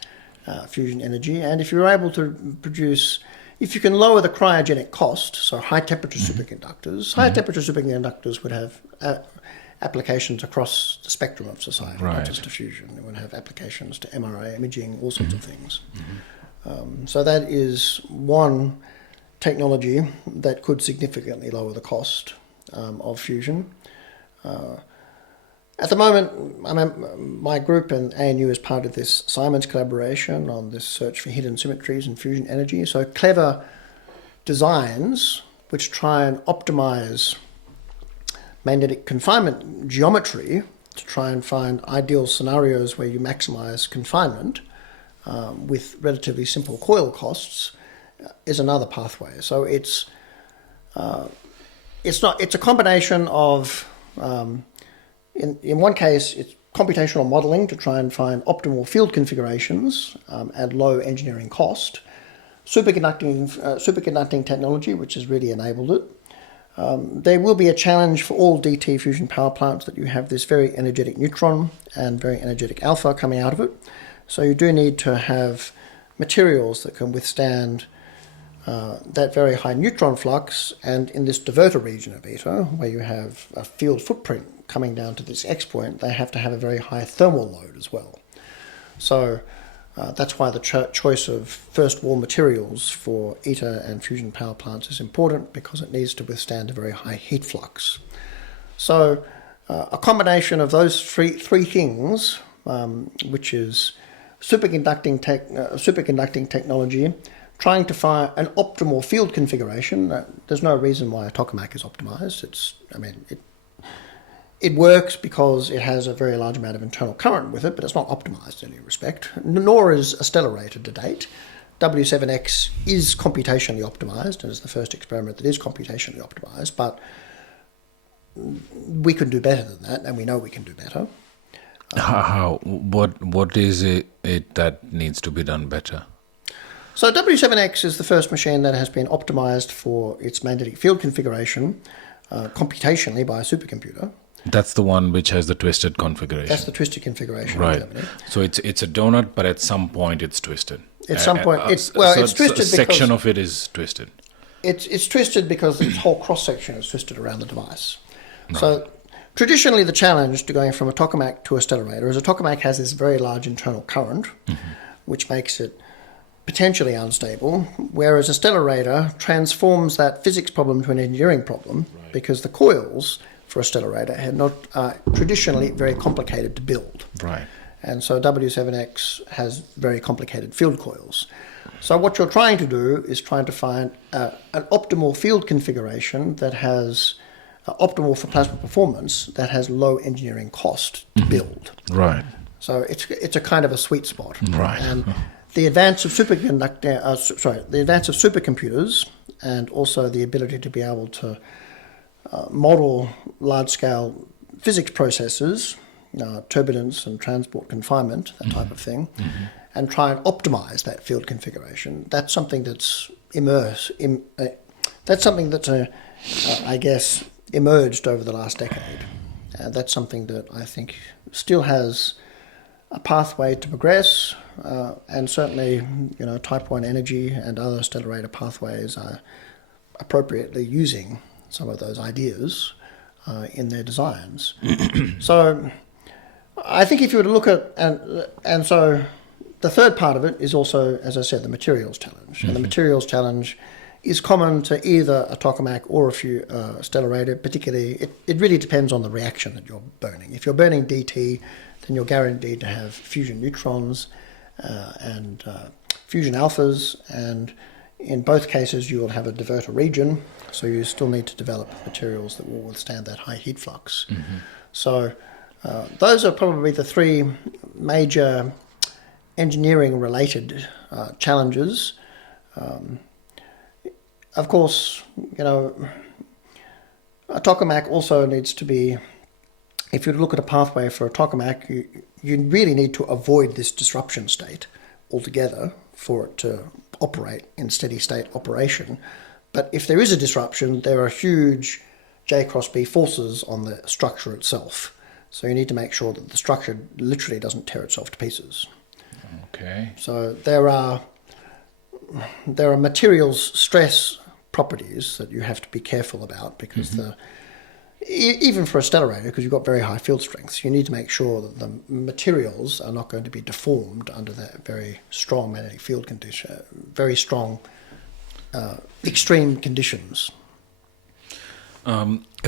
fusion energy. And if you're able to produce, if you can lower the cryogenic cost, so high temperature superconductors, high temperature superconductors would have applications across the spectrum of society, Right. not just to fusion. It would have applications to MRI imaging, all sorts of things. So that is one technology that could significantly lower the cost of fusion. At the moment, I mean, my group and ANU is part of this Simon's collaboration on this search for hidden symmetries in fusion energy. So clever designs which try and optimize magnetic confinement geometry to try and find ideal scenarios where you maximize confinement with relatively simple coil costs is another pathway. So it's a combination of in one case it's computational modeling to try and find optimal field configurations at low engineering cost, superconducting technology which has really enabled it. There will be a challenge for all DT fusion power plants that you have this very energetic neutron and very energetic alpha coming out of it. So you do need to have materials that can withstand that very high neutron flux, and in this diverter region of eta, where you have a field footprint coming down to this X point, they have to have a very high thermal load as well. So that's why the choice of first wall materials for eta and fusion power plants is important, because it needs to withstand a very high heat flux. So a combination of those three things, which is superconducting technology, trying to find an optimal field configuration. There's no reason why a tokamak is optimized. It works because it has a very large amount of internal current with it, but it's not optimized in any respect, nor is a stellarator to date. W7X is computationally optimized, and is the first experiment that is computationally optimized, but we can do better than that, and we know we can do better. How? What is it that needs to be done better? So W7X is the first machine that has been optimized for its magnetic field configuration computationally by a supercomputer. That's the one which has the twisted configuration. That's the twisted configuration. Right. So it's a donut, but at some point it's twisted. At some point, it's twisted a section because of it is twisted. It's twisted because its whole cross section is twisted around the device. Right. So traditionally, the challenge to going from a tokamak to a stellarator is a tokamak has this very large internal current, which makes it potentially unstable, whereas a stellarator transforms that physics problem to an engineering problem, because the coils for a stellarator had not traditionally very complicated to build. Right. And so W7X has very complicated field coils. So what you're trying to do is trying to find an optimal field configuration that has optimal for plasma performance, that has low engineering cost to build. Right. So it's a kind of a sweet spot. Right. And the advance of supercomputers, and also the ability to be able to model large-scale physics processes, turbulence and transport confinement, that type of thing, and try and optimize that field configuration. That's something that's I guess, emerged over the last decade. That's something that I think still has a pathway to progress, and certainly, Type 1 energy and other stellarator pathways are appropriately using some of those ideas in their designs. So I think if you were to look at, and so the third part of it is also, as I said, the materials challenge. And the materials challenge is common to either a tokamak or a stellarator. Particularly, it really depends on the reaction that you're burning. If you're burning DT, then you're guaranteed to have fusion neutrons and fusion alphas, and in both cases you will have a diverter region, so you still need to develop materials that will withstand that high heat flux. So those are probably the three major engineering-related challenges. Of course, a tokamak also needs to be, if you look at a pathway for a tokamak, you really need to avoid this disruption state altogether for it to operate in steady state operation. But if there is a disruption, there are huge J cross B forces on the structure itself. So you need to make sure that the structure literally doesn't tear itself to pieces. Okay. So there are materials stress properties that you have to be careful about, because even for a stellarator, because you've got very high field strengths, you need to make sure that the materials are not going to be deformed under that very strong magnetic field condition, very strong extreme conditions.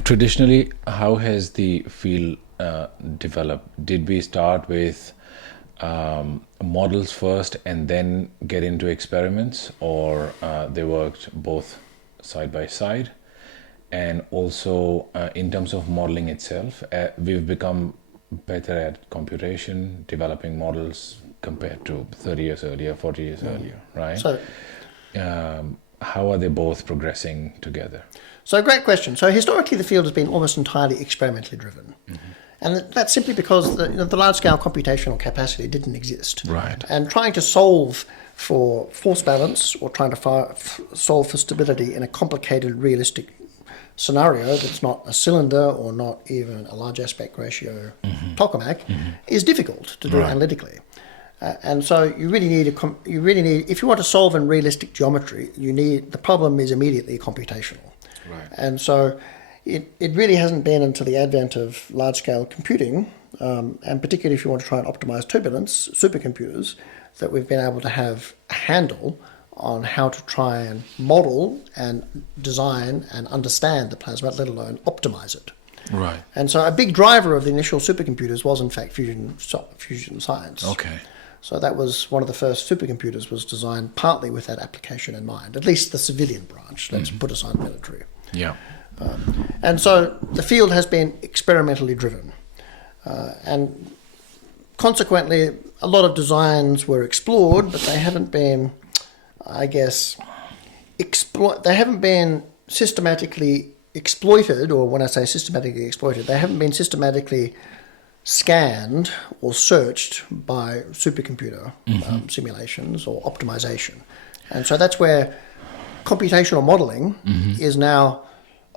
Traditionally, how has the field developed? Did we start with models first and then get into experiments, or they worked both side by side? And also, in terms of modeling itself, we've become better at computation, developing models compared to 30 years earlier, 40 years earlier, right? So, how are they both progressing together? So, great question. So, historically, the field has been almost entirely experimentally driven. And that's simply because the large-scale computational capacity didn't exist. Right. And trying to solve for force balance, or trying to solve for stability in a complicated, realistic scenario that's not a cylinder or not even a large aspect ratio tokamak is difficult to do analytically. And so you really need if you want to solve in realistic geometry, the problem is immediately computational. Right. And so it really hasn't been until the advent of large-scale computing, and particularly if you want to try and optimize turbulence, supercomputers, that we've been able to have a handle on how to try and model and design and understand the plasma, let alone optimize it. Right. And so a big driver of the initial supercomputers was, in fact, fusion science. Okay. So that was one of the first supercomputers, was designed partly with that application in mind, at least the civilian branch. Let's put aside military. Yeah. And so the field has been experimentally driven. And consequently, a lot of designs were explored, but they haven't been, I guess, they haven't been systematically exploited, or when I say systematically exploited, they haven't been systematically scanned or searched by supercomputer simulations or optimization. And so that's where computational modeling is now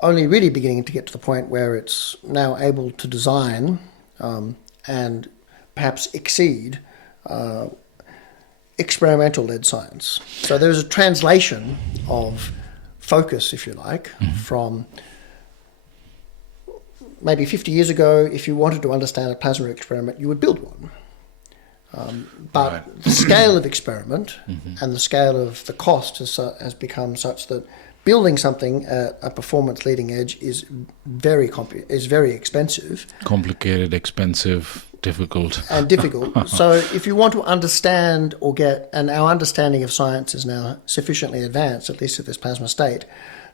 only really beginning to get to the point where it's now able to design and perhaps exceed experimental-led science. So there's a translation of focus, if you like, from maybe 50 years ago. If you wanted to understand a plasma experiment, you would build one. But the scale of experiment and the scale of the cost has become such that building something at a performance leading edge is very expensive. Complicated, expensive, difficult. And difficult. So if you want to understand and our understanding of science is now sufficiently advanced, at least at this plasma state,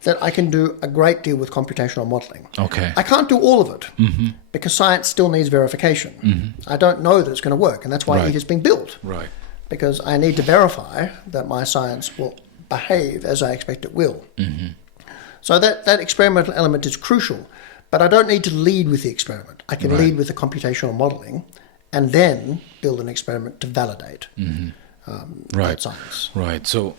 that I can do a great deal with computational modeling. Okay. I can't do all of it because science still needs verification. I don't know that it's going to work, and that's why it is being built. Right. Because I need to verify that my science will behave as I expect it will. So that experimental element is crucial, but I don't need to lead with the experiment. I can lead with the computational modeling and then build an experiment to validate that science. Right. So,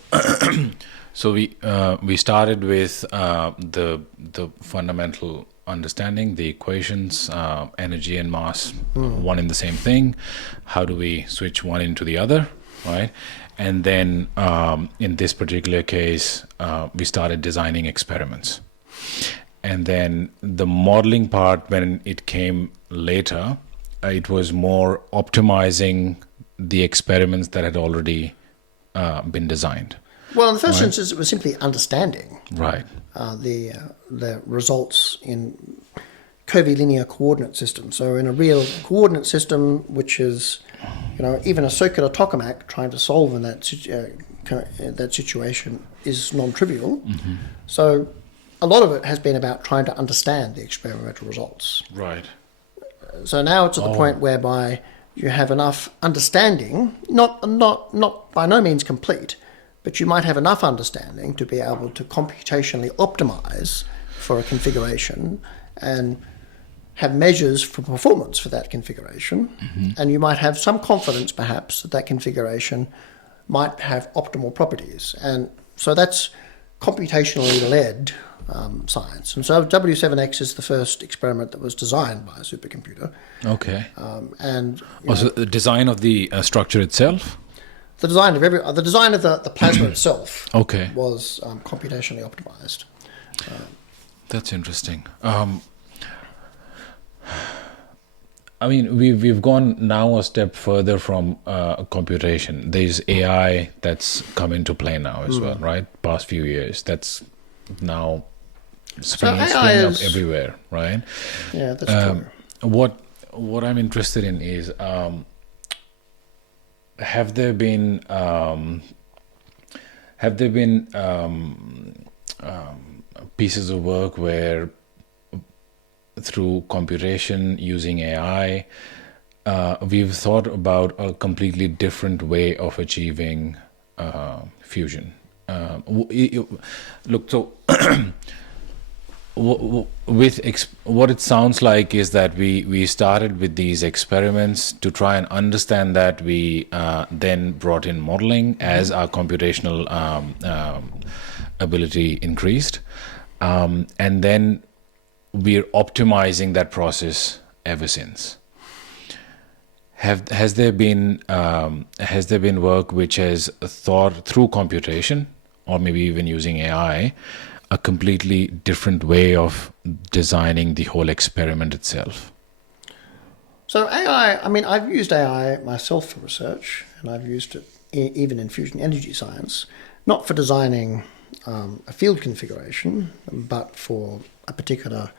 so we started with the fundamental understanding, the equations, energy and mass, one in the same thing. How do we switch one into the other, right? And then in this particular case, we started designing experiments. And then the modeling part, when it came later, it was more optimizing the experiments that had already been designed. Well, in the first instance, it was simply understanding the results in curvilinear coordinate systems. So in a real coordinate system, which is, even a circular tokamak trying to solve in that situation is non-trivial. So a lot of it has been about trying to understand the experimental results. Right. So now it's at the point whereby you have enough understanding, not by no means complete, but you might have enough understanding to be able to computationally optimize for a configuration and have measures for performance for that configuration. And you might have some confidence perhaps that configuration might have optimal properties. And so that's computationally led science. And so W7X is the first experiment that was designed by a supercomputer. Okay. And Also, the design of the structure itself? the design of the plasma itself Okay. was computationally optimized. That's interesting. I mean, we've gone now a step further from computation. There's AI that's come into play now as well, right? Past few years, that's now springing up everywhere, right? Yeah, that's true. What I'm interested in is, have there been pieces of work where through computation using AI, we've thought about a completely different way of achieving fusion. Look, so what it sounds like is that we started with these experiments to try and understand that. We then brought in modeling as our computational ability increased, and then we're optimizing that process ever since. Has there been work which has thought through computation, or maybe even using AI, a completely different way of designing the whole experiment itself? So AI, I mean, I've used AI myself for research, and I've used it even in fusion energy science, not for designing a field configuration, but for a particular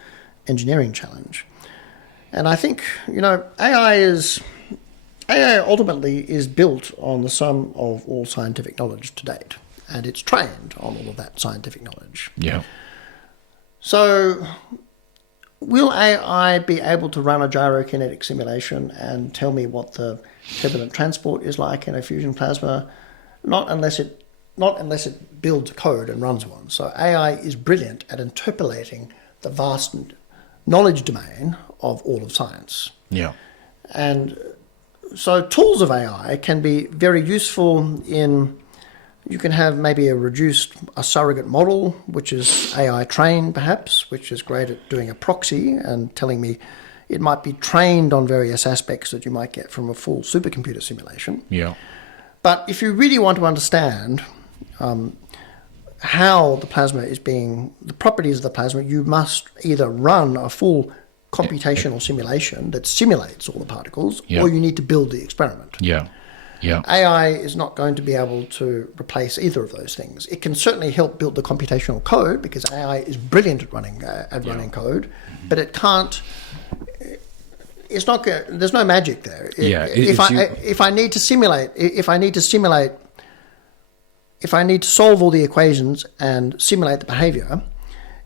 engineering challenge. And I think, AI ultimately is built on the sum of all scientific knowledge to date, and it's trained on all of that scientific knowledge. Yeah. So will AI be able to run a gyrokinetic simulation and tell me what the turbulent transport is like in a fusion plasma? Not unless it builds code and runs one. So AI is brilliant at interpolating the vast knowledge domain of all of science. Yeah. And so tools of AI can be very useful in, you can have maybe a surrogate model, which is AI trained perhaps, which is great at doing a proxy and telling me it might be trained on various aspects that you might get from a full supercomputer simulation. Yeah. But if you really want to understand how the plasma is the properties of the plasma, you must either run a full computational simulation that simulates all the particles, or you need to build the experiment. Yeah. Yeah. AI is not going to be able to replace either of those things. It can certainly help build the computational code because AI is brilliant at running code, but it can't. It's not. There's no magic there. If I need to solve all the equations and simulate the behavior,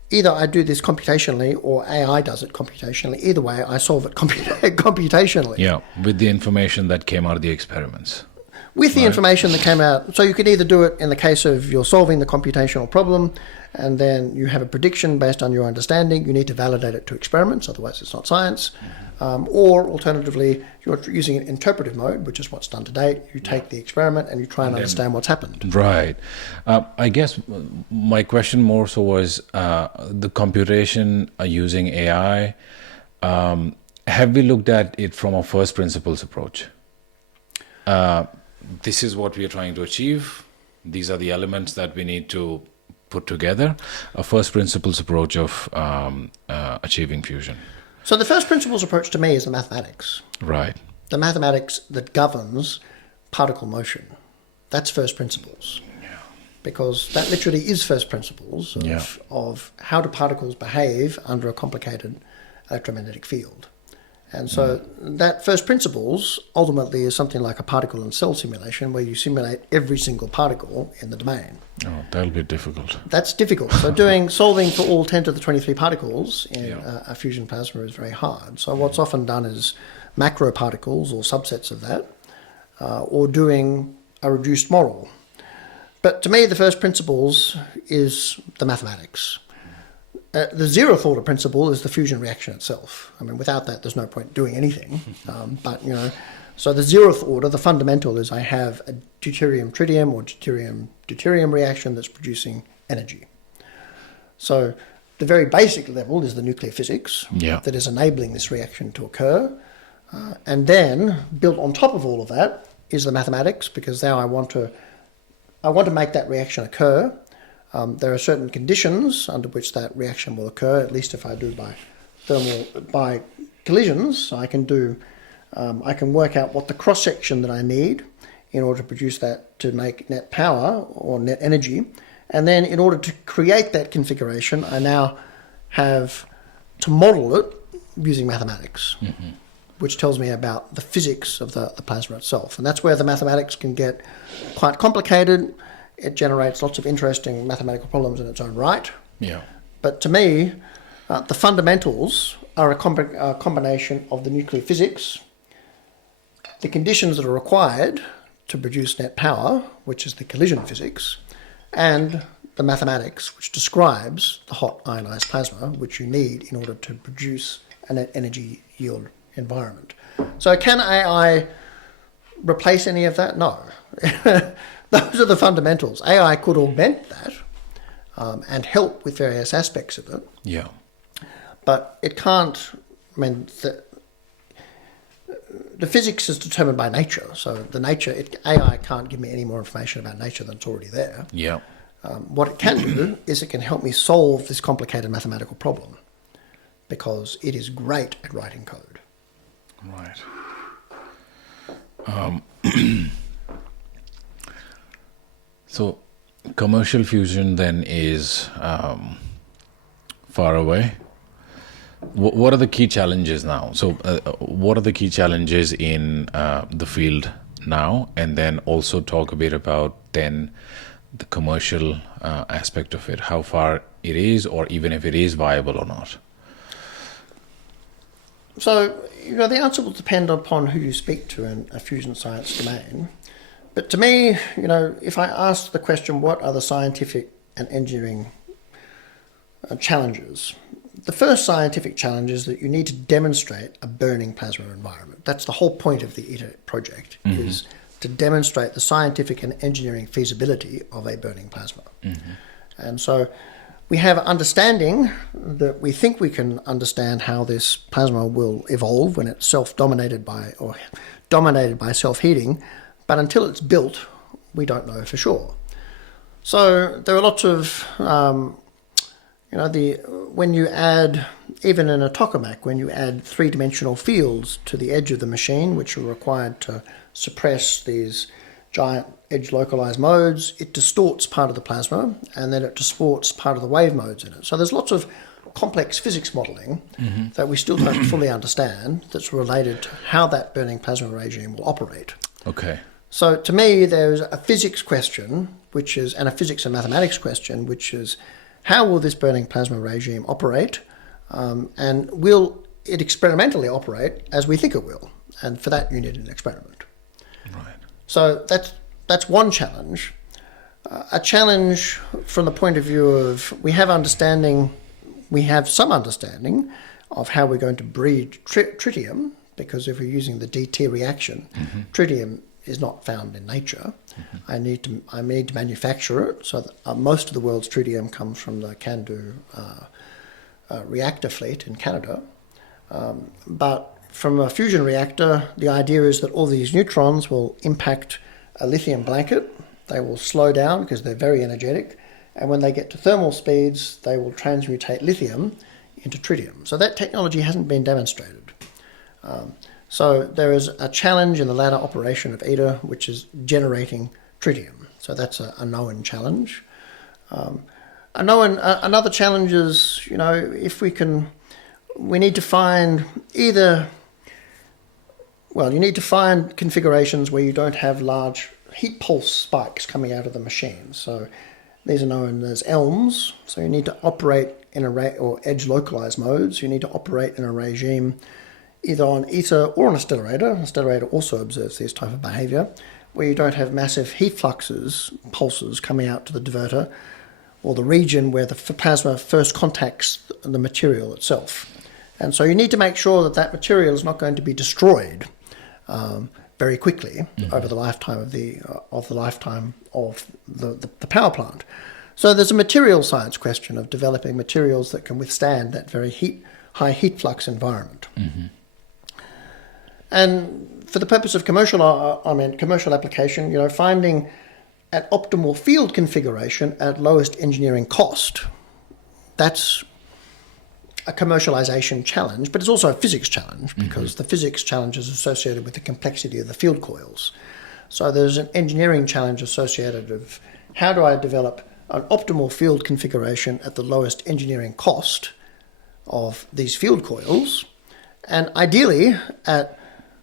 either I do this computationally or AI does it computationally. Either way, I solve it computationally. Yeah, with the information that came out of the experiments. With the information that came out. So you could either do it in the case of you're solving the computational problem and then you have a prediction based on your understanding. You need to validate it to experiments, otherwise it's not science. Or alternatively, you're using an interpretive mode, which is what's done to date. You take the experiment and you try and understand what's happened. Right. I guess my question more so was the computation using AI. Have we looked at it from a first principles approach? This is what we are trying to achieve. These are the elements that we need to put together. A first principles approach of achieving fusion. So the first principles approach to me is the mathematics. Right. The mathematics that governs particle motion. That's first principles. Yeah. Because that literally is first principles of how do particles behave under a complicated electromagnetic field. And so that first principles ultimately is something like a particle and cell simulation where you simulate every single particle in the domain. Oh, that'll be difficult. That's difficult. So solving for all 10 to the 23 particles in a fusion plasma is very hard. So what's often done is macro particles or subsets of that, or doing a reduced model. But to me, the first principles is the mathematics. The zeroth order principle is the fusion reaction itself. I mean, without that, there's no point doing anything. But So the zeroth order, the fundamental, is I have a deuterium-tritium or deuterium-deuterium reaction that's producing energy. So the very basic level is the nuclear physics that is enabling this reaction to occur. And then built on top of all of that is the mathematics, because now I want to make that reaction occur. There are certain conditions under which that reaction will occur, at least if I do by collisions. I can work out what the cross section that I need in order to produce that, to make net power or net energy. And then in order to create that configuration, I now have to model it using mathematics, which tells me about the physics of the plasma itself. And that's where the mathematics can get quite complicated. It generates lots of interesting mathematical problems in its own right. Yeah. But to me, the fundamentals are a combination of the nuclear physics, the conditions that are required to produce net power, which is the collision physics, and the mathematics, which describes the hot ionized plasma, which you need in order to produce a net energy yield environment. So can AI replace any of that? No. Those are the fundamentals. AI could augment that and help with various aspects of it. Yeah. But it can't, the physics is determined by nature. So the nature, AI can't give me any more information about nature than it's already there. Yeah. What it can do is it can help me solve this complicated mathematical problem, because it is great at writing code. Right. So commercial fusion then is far away. What are the key challenges now? So what are the key challenges in the field now? And then also talk a bit about then the commercial aspect of it, how far it is, or even if it is viable or not. So, the answer will depend upon who you speak to in a fusion science domain. But to me, if I ask the question, what are the scientific and engineering challenges? The first scientific challenge is that you need to demonstrate a burning plasma environment. That's the whole point of the ITER project, is to demonstrate the scientific and engineering feasibility of a burning plasma. And so we have understanding that we think we can understand how this plasma will evolve when it's self-dominated by, or dominated by self-heating, but until it's built, we don't know for sure. So there are lots of, when you add, even in a tokamak, when you add three-dimensional fields to the edge of the machine, which are required to suppress these giant edge-localized modes, it distorts part of the plasma, and then it distorts part of the wave modes in it. So there's lots of complex physics modeling that we still don't fully understand that's related to how that burning plasma regime will operate. Okay. So to me, there's a physics question, and a physics and mathematics question, which is, how will this burning plasma regime operate? And will it experimentally operate as we think it will? And for that, you need an experiment. Right. So that's one challenge. A challenge from the point of view of we have some understanding of how we're going to breed tritium, because if we're using the DT reaction, tritium is not found in nature. I need to manufacture it. So that, most of the world's tritium comes from the CANDU reactor fleet in Canada. But from a fusion reactor, the idea is that all these neutrons will impact a lithium blanket. They will slow down because they're very energetic. And when they get to thermal speeds, they will transmutate lithium into tritium. So that technology hasn't been demonstrated. So there is a challenge in the ladder operation of ITER, which is generating tritium. So that's a known challenge. Another challenge is, we need to find you need to find configurations where you don't have large heat pulse spikes coming out of the machine. So these are known as ELMs. So you need to operate in or edge localized modes. You need to operate in a regime either on ITER or on a stellarator. A stellarator also observes this type of behavior, where you don't have massive heat fluxes, pulses coming out to the diverter, or the region where the plasma first contacts the material itself. And so you need to make sure that material is not going to be destroyed very quickly over the lifetime of the power plant. So there's a material science question of developing materials that can withstand that very high heat flux environment. And for the purpose of commercial application, finding an optimal field configuration at lowest engineering cost, that's a commercialization challenge, but it's also a physics challenge because the physics challenge is associated with the complexity of the field coils. So there's an engineering challenge associated with how do I develop an optimal field configuration at the lowest engineering cost of these field coils, and ideally at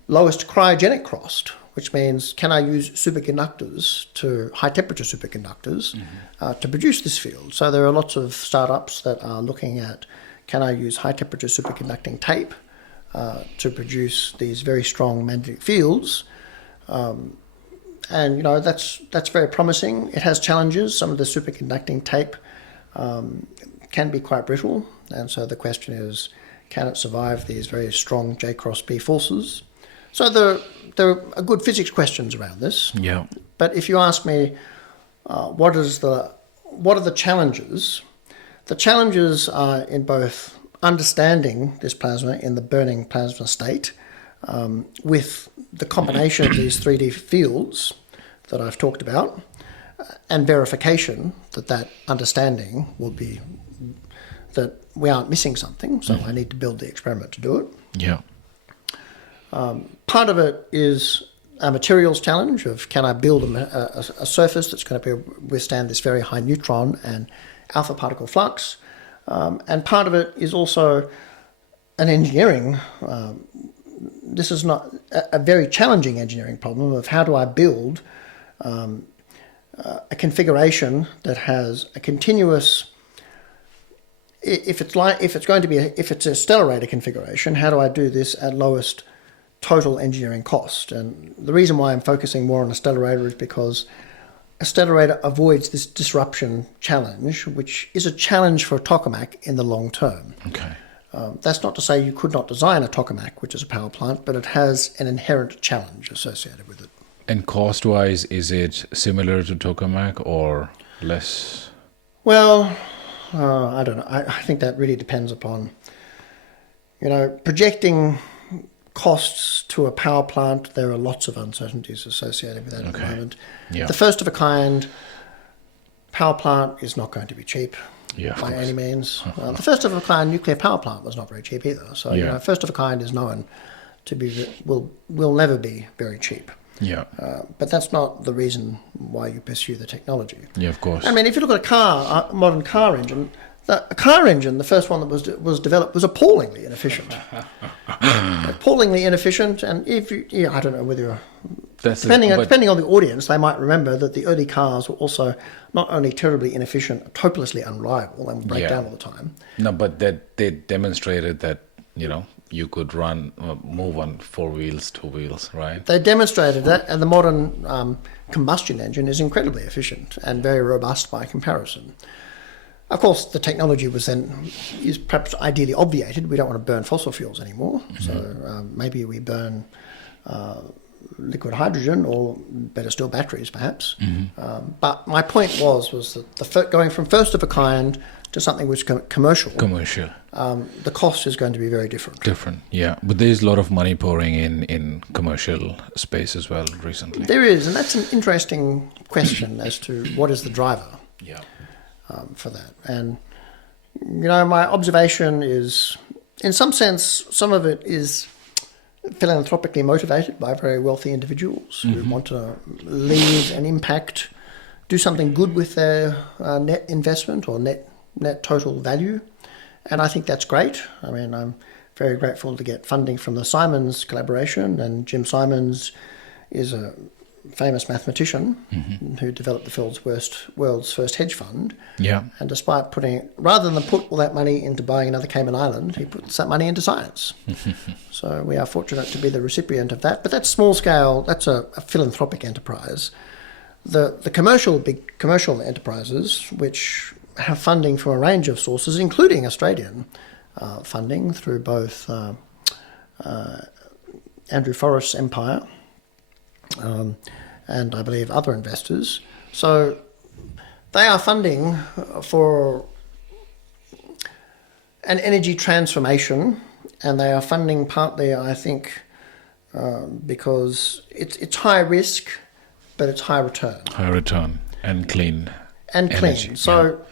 lowest cryogenic cost, which means can I use high temperature superconductors to produce this field. So there are lots of startups that are looking at can I use high temperature superconducting tape to produce these very strong magnetic fields. And that's very promising. It has challenges. Some of the superconducting tape can be quite brittle, and so the question is, can it survive these very strong J cross B forces? So there are good physics questions around this. Yeah. But if you ask me, what are the challenges? The challenges are in both understanding this plasma in the burning plasma state with the combination of these 3D fields that I've talked about, and verification that understanding will be that we aren't missing something, so I need to build the experiment to do it. Yeah. Part of it is a materials challenge of can I build a surface that's going to withstand this very high neutron and alpha particle flux, and part of it is also an engineering. This is not a very challenging engineering problem of how do I build a configuration that has a continuous. If it's a stellarator configuration, how do I do this at lowest total engineering cost? And the reason why I'm focusing more on a stellarator is because a stellarator avoids this disruption challenge, which is a challenge for a tokamak in the long term. Okay. That's not to say you could not design a tokamak, which is a power plant, but it has an inherent challenge associated with it. And cost-wise, is it similar to tokamak or less? Well, I don't know. I think that really depends upon, projecting costs to a power plant. There are lots of uncertainties associated with that at the moment. Yeah. The first of a kind power plant is not going to be cheap by any means. The first of a kind nuclear power plant was not very cheap either. So, first of a kind is known to be will never be very cheap. Yeah. But that's not the reason why you pursue the technology. Yeah, of course. I mean, if you look at a modern car engine, the first one that was developed was appallingly inefficient. Appallingly inefficient, and I don't know whether you're... Depending on the audience, they might remember that the early cars were also not only terribly inefficient, hopelessly unreliable, they would break down all the time. No, but they demonstrated that, you could move on 4 wheels, 2 wheels, right? They demonstrated that, and the modern combustion engine is incredibly efficient and very robust by comparison. Of course, the technology is perhaps ideally obviated. We don't want to burn fossil fuels anymore, so maybe we burn liquid hydrogen, or better still, batteries, perhaps. But my point was that going from first of a kind to something which is commercial, the cost is going to be very different. Yeah. But there's a lot of money pouring in commercial space as well recently. There is, and that's an interesting question as to what is the driver for that. And, my observation is, in some sense, some of it is philanthropically motivated by very wealthy individuals who want to leave an impact, do something good with their net investment or net total value. And I think that's great. I mean, I'm very grateful to get funding from the Simons collaboration, and Jim Simons is a famous mathematician who developed the world's first hedge fund. Yeah. And despite rather than put all that money into buying another Cayman Island, he puts that money into science. So we are fortunate to be the recipient of that. But that's small scale, that's a philanthropic enterprise. The big commercial enterprises, which have funding from a range of sources, including Australian funding through both Andrew Forrest's empire and I believe other investors. So they are funding for an energy transformation, and they are funding partly, I think, because it's high risk, but it's high return. High return and clean. And energy, clean. So,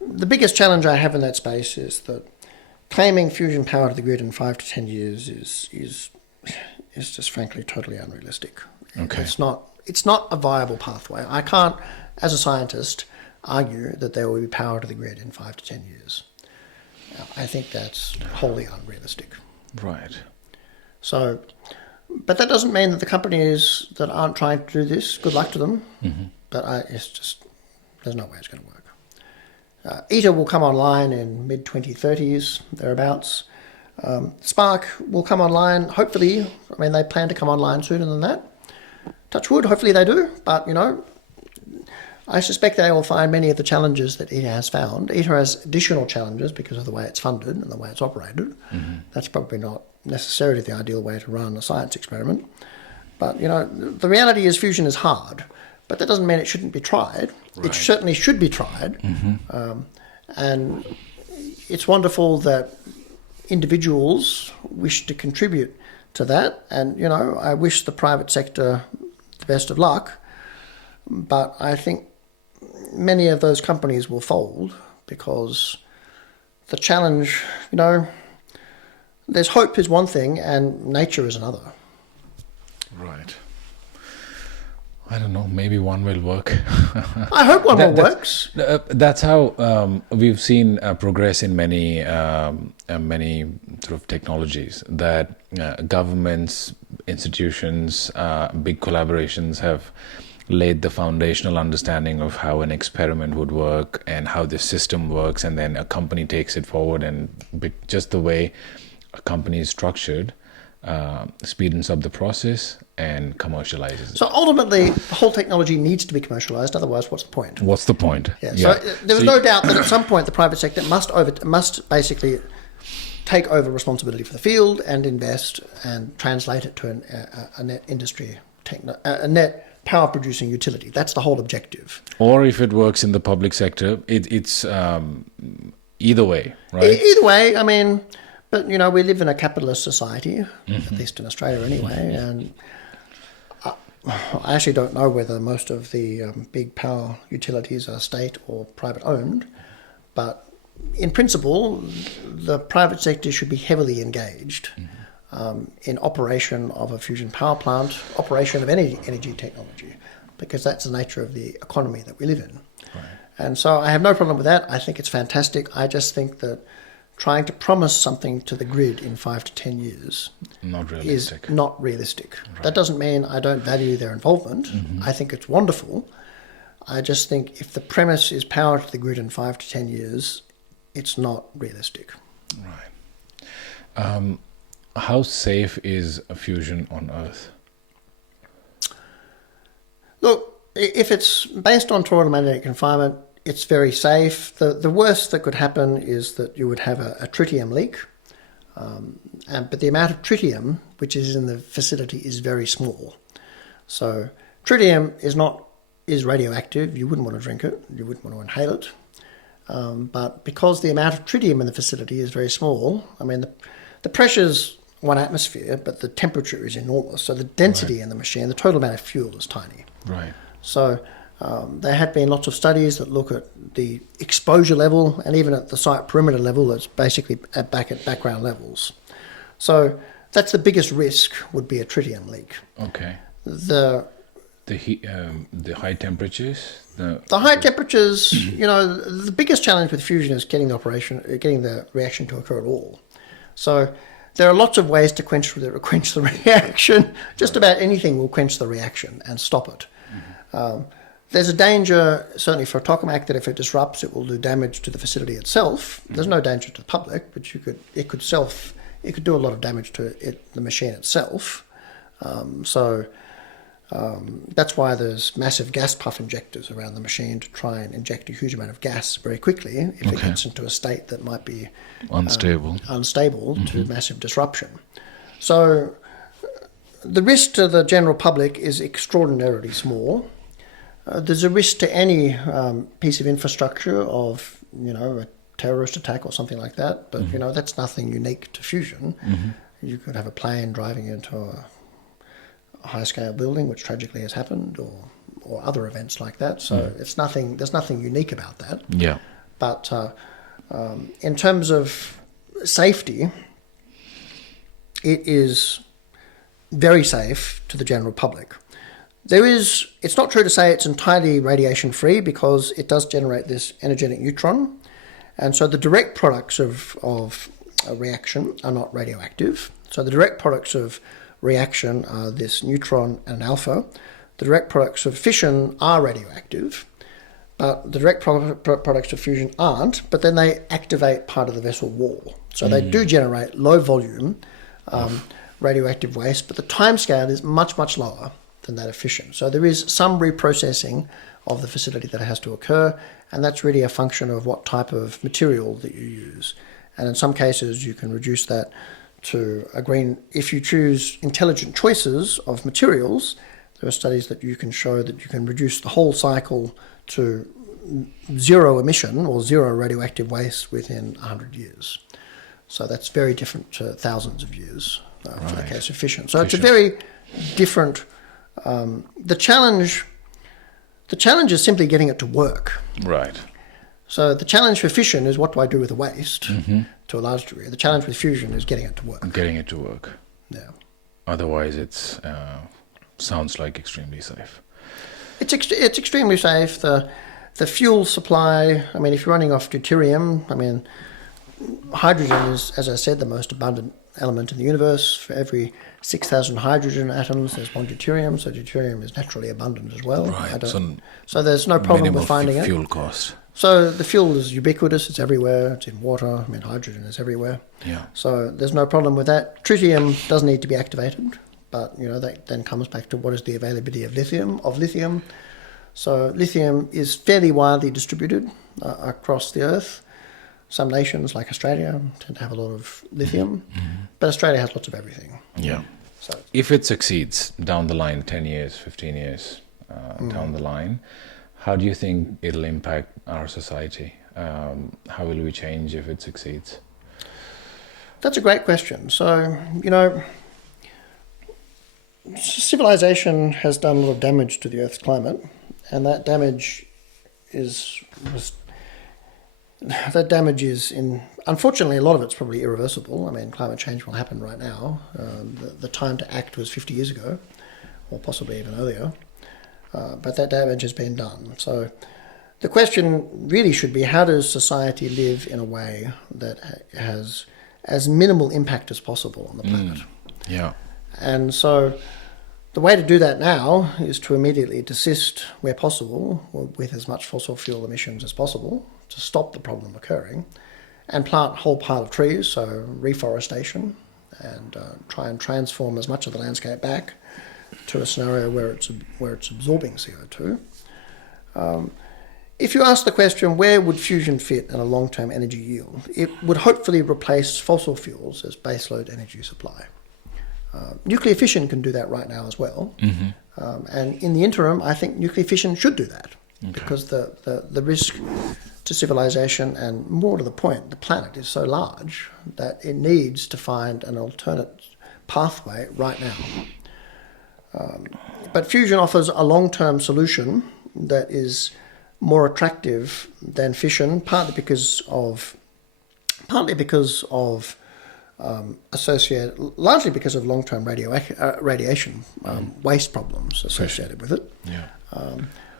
the biggest challenge I have in that space is that claiming fusion power to the grid in 5 to 10 years is just frankly totally unrealistic. Okay. It's not a viable pathway. I can't, as a scientist, argue that there will be power to the grid in 5 to 10 years. I think that's wholly unrealistic. Right. So, but that doesn't mean that the companies that aren't trying to do this, good luck to them. Mm-hmm. But it's just, there's no way it's going to work. ITER will come online in mid-2030s, thereabouts. Spark will come online, hopefully. I mean, they plan to come online sooner than that. Touch wood, hopefully they do. But, I suspect they will find many of the challenges that ITER has found. ITER has additional challenges because of the way it's funded and the way it's operated. Mm-hmm. That's probably not necessarily the ideal way to run a science experiment. But, the reality is fusion is hard. But that doesn't mean it shouldn't be tried. Right. It certainly should be tried. Mm-hmm. And it's wonderful that individuals wish to contribute to that. And, I wish the private sector the best of luck. But I think many of those companies will fold because the challenge, there's hope is one thing and nature is another. Right. I don't know. Maybe one will work. I hope one will works. That's how we've seen progress in many sort of technologies. That governments, institutions, big collaborations have laid the foundational understanding of how an experiment would work and how the system works, and then a company takes it forward, and just the way a company is structured speeds up the process and commercializes it. So ultimately, the whole technology needs to be commercialized. Otherwise, what's the point? What's the point? Yeah. So there's no doubt that at some point the private sector must basically take over responsibility for the field and invest and translate it to a net industry, a net power producing utility. That's the whole objective. Or if it works in the public sector, it's either way, right? Either way, I mean, but we live in a capitalist society, at least in Australia anyway, and I actually don't know whether most of the big power utilities are state or private owned, but in principle, the private sector should be heavily engaged in operation of a fusion power plant, operation of energy technology, because that's the nature of the economy that we live in. Right. And so I have no problem with that. I think it's fantastic. I just think that trying to promise something to the grid in 5 to 10 years is not realistic. Right. That doesn't mean I don't value their involvement. Mm-hmm. I think it's wonderful. I just think if the premise is power to the grid in 5 to 10 years, it's not realistic. Right. How safe is a fusion on Earth? Look, if it's based on toroidal magnetic confinement, it's very safe. The worst that could happen is that you would have a tritium leak. But the amount of tritium which is in the facility is very small. So tritium is radioactive. You wouldn't want to drink it. You wouldn't want to inhale it. But because the amount of tritium in the facility is very small, I mean, the pressure's 1 atmosphere, but the temperature is enormous. So the density in the machine, the total amount of fuel is tiny. Right. So there have been lots of studies that look at the exposure level, and even at the site perimeter level, it's basically back at background levels. So that's the biggest risk, would be a tritium leak. Okay. The high temperatures. The high temperatures, the biggest challenge with fusion is getting the reaction to occur at all. So there are lots of ways to quench the reaction. Just about anything will quench the reaction and stop it. Mm-hmm. There's a danger, certainly for a tokamak, that if it disrupts, it will do damage to the facility itself. Mm-hmm. There's no danger to the public, but it could do a lot of damage to the machine itself. That's why there's massive gas puff injectors around the machine to try and inject a huge amount of gas very quickly if it gets into a state that might be unstable mm-hmm. to massive disruption. So the risk to the general public is extraordinarily small. There's a risk to any piece of infrastructure of, a terrorist attack or something like that, but, that's nothing unique to fusion. You could have a plane driving into a high-scale building, which tragically has happened, or other events like that. So there's nothing unique about that. Yeah. But in terms of safety, it is very safe to the general public. It's not true to say it's entirely radiation free, because it does generate this energetic neutron, and so the direct products of a reaction are not radioactive. So the direct products of reaction are this neutron and alpha. The direct products of fission are radioactive, but the direct products of fusion aren't, but then they activate part of the vessel wall. So they do generate low volume radioactive waste, but the timescale is much, much lower than that of fission. So there is some reprocessing of the facility that has to occur, and that's really a function of what type of material that you use. And in some cases, you can reduce that to a green. If you choose intelligent choices of materials, there are studies that you can show that you can reduce the whole cycle to zero emission or zero radioactive waste within 100 years. So that's very different to thousands of years for the case of fission. So it's a very different. The challenge is simply getting it to work. Right. So the challenge for fission is, what do I do with the waste, to a large degree. The challenge with fusion is getting it to work. Getting it to work. Yeah. Otherwise, it's sounds like extremely safe. It's extremely safe. The fuel supply, I mean, if you're running off deuterium, I mean, hydrogen is, as I said, the most abundant element in the universe. For every 6,000 hydrogen atoms, there's one deuterium, so deuterium is naturally abundant as well. Right. So there's no problem with finding it. Fuel cost. So the fuel is ubiquitous, it's everywhere, it's in water, I mean, hydrogen is everywhere. Yeah. So there's no problem with that. Tritium doesn't need to be activated, but, that then comes back to what is the availability of lithium. So lithium is fairly widely distributed across the Earth. Some nations, like Australia, tend to have a lot of lithium, but Australia has lots of everything. Yeah. So if it succeeds down the line, 10 years, 15 years down the line, how do you think it'll impact our society? How will we change if it succeeds? That's a great question. So, civilization has done a lot of damage to the Earth's climate, and that damage is unfortunately, a lot of it's probably irreversible. I mean, climate change will happen right now. The time to act was 50 years ago, or possibly even earlier. But that damage has been done. So the question really should be, how does society live in a way that has as minimal impact as possible on the planet? Yeah. And so the way to do that now is to immediately desist, where possible, with as much fossil fuel emissions as possible, to stop the problem occurring, and plant a whole pile of trees, so reforestation, and try and transform as much of the landscape back to a scenario where it's absorbing CO2. If you ask the question, where would fusion fit in a long-term energy yield, it would hopefully replace fossil fuels as baseload energy supply. Nuclear fission can do that right now as well. And in the interim, I think nuclear fission should do that, because the risk to civilization, and more to the point, the planet is so large that it needs to find an alternate pathway right now. But fusion offers a long-term solution that is more attractive than fission, partly because of largely because of long-term radiation waste problems associated with it. Yeah.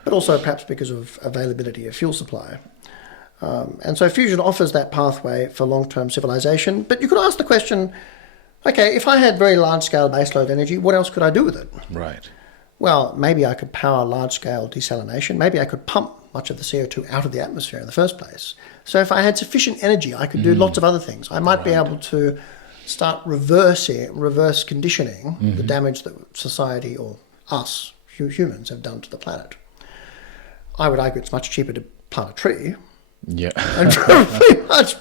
But also perhaps because of availability of fuel supply. And so fusion offers that pathway for long-term civilization. But you could ask the question, okay, if I had very large-scale baseload energy, what else could I do with it? Right. Well, maybe I could power large-scale desalination. Maybe I could pump much of the CO2 out of the atmosphere in the first place. So if I had sufficient energy, I could do lots of other things. I might be able to start reverse conditioning the damage that society, or us, humans, have done to the planet. I would argue it's much cheaper to plant a tree. Yeah. And pretty much,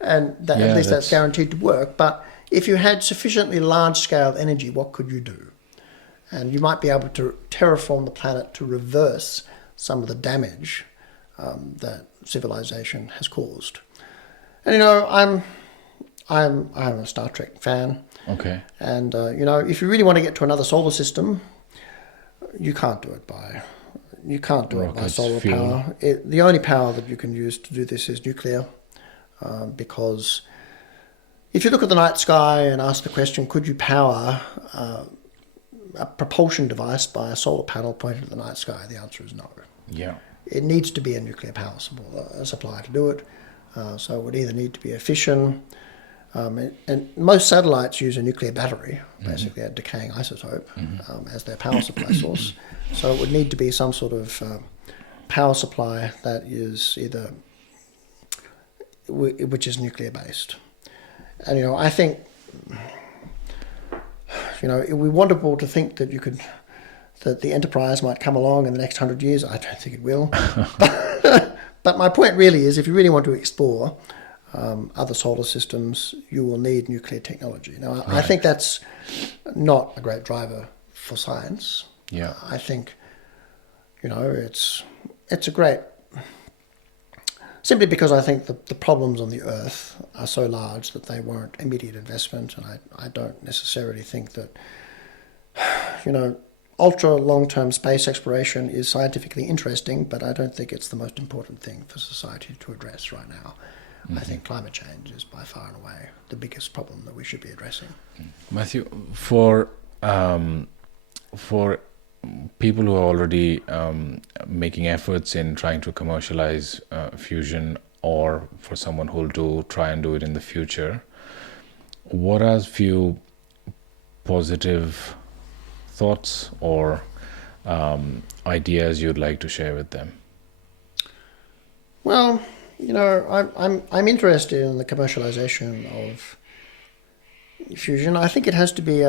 and at least that's guaranteed to work. But if you had sufficiently large-scale energy, what could you do? And you might be able to terraform the planet to reverse some of the damage that civilization has caused. And I'm a Star Trek fan. Okay. And if you really want to get to another solar system, you can't do it by Rockets, solar fuel. power. The only power that you can use to do this is nuclear, because if you look at the night sky and ask the question, could you power a propulsion device by a solar panel pointed at the night sky? The answer is no. Yeah. It needs to be a nuclear power supply to do it. So it would either need to be a fission, and most satellites use a nuclear battery, basically a decaying isotope, as their power supply source. So it would need to be some sort of power supply that is which is nuclear based. And I think it would be wonderful to think that the Enterprise might come along in the next 100 years. I don't think it will. But my point really is, if you really want to explore other solar systems, you will need nuclear technology. Now, Right. I think that's not a great driver for science. Yeah. I think, it's a great... Simply because I think the problems on the Earth are so large that they warrant immediate investment, and I don't necessarily think that, ultra long-term space exploration is scientifically interesting, but I don't think it's the most important thing for society to address right now. I think climate change is by far and away the biggest problem that we should be addressing. Matthew, for people who are already making efforts in trying to commercialize fusion, or for someone who will try and do it in the future, what are a few positive thoughts or ideas you'd like to share with them? Well, I'm interested in the commercialization of fusion. I think it has to be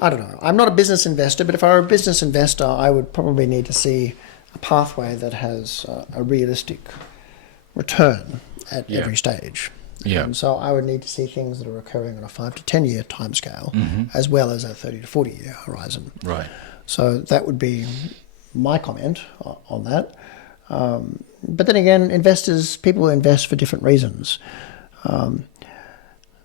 I don't know. I'm not a business investor, but if I were a business investor, I would probably need to see a pathway that has a realistic return at every stage. Yeah. And so I would need to see things that are occurring on a 5 to 10 year timescale, as well as a 30 to 40 year horizon. Right. So that would be my comment on that. But then again, people invest for different reasons.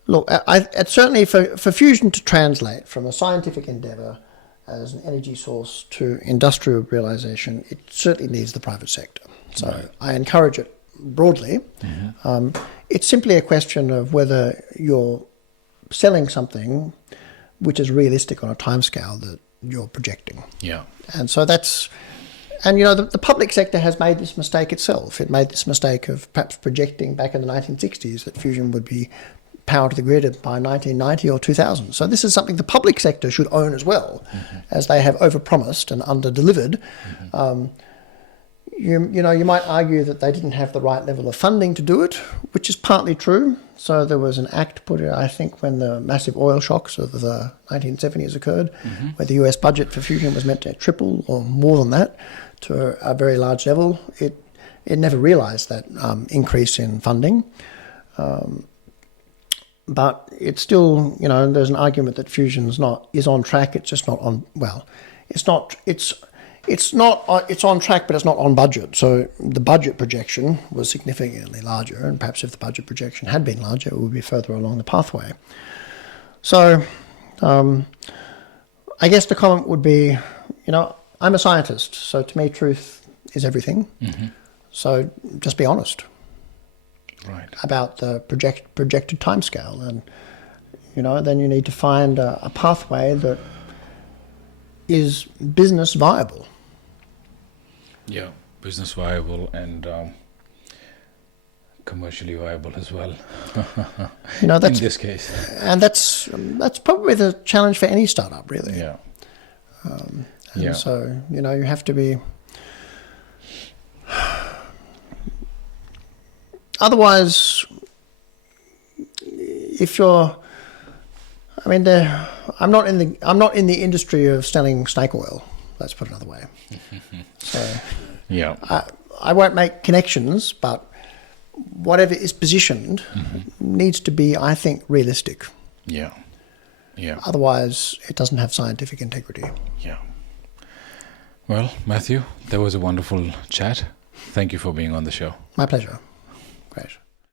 Look, it's certainly for fusion to translate from a scientific endeavour as an energy source to industrial realisation, it certainly needs the private sector. So I encourage it broadly. It's simply a question of whether you're selling something which is realistic on a timescale that you're projecting. Yeah. And so the public sector has made this mistake itself. It made this mistake of perhaps projecting back in the 1960s that fusion would be power to the grid by 1990 or 2000. So this is something the public sector should own as well, as they have overpromised and underdelivered. You might argue that they didn't have the right level of funding to do it, which is partly true. So there was an act put in, I think, when the massive oil shocks of the 1970s occurred, where the US budget for fusion was meant to triple or more than that to a very large level. It never realised that increase in funding. But it's still, there's an argument that fusion is on track. It's just not on. Well, it's on track, but it's not on budget. So the budget projection was significantly larger, and perhaps if the budget projection had been larger, it would be further along the pathway. So, I guess the comment would be, I'm a scientist, so to me, truth is everything. So just be honest. Right. About the projected timescale, and then you need to find a pathway that is business viable. Yeah, business viable and commercially viable as well. That's, in this case, and that's probably the challenge for any startup, really. Yeah. So you have to be. Otherwise, if you're, I'm not in the industry of selling snake oil. Let's put it another way. So, yeah, I won't make connections, but whatever is positioned needs to be, I think, realistic. Yeah. Yeah. Otherwise, it doesn't have scientific integrity. Yeah. Well, Matthew, that was a wonderful chat. Thank you for being on the show. My pleasure. Great.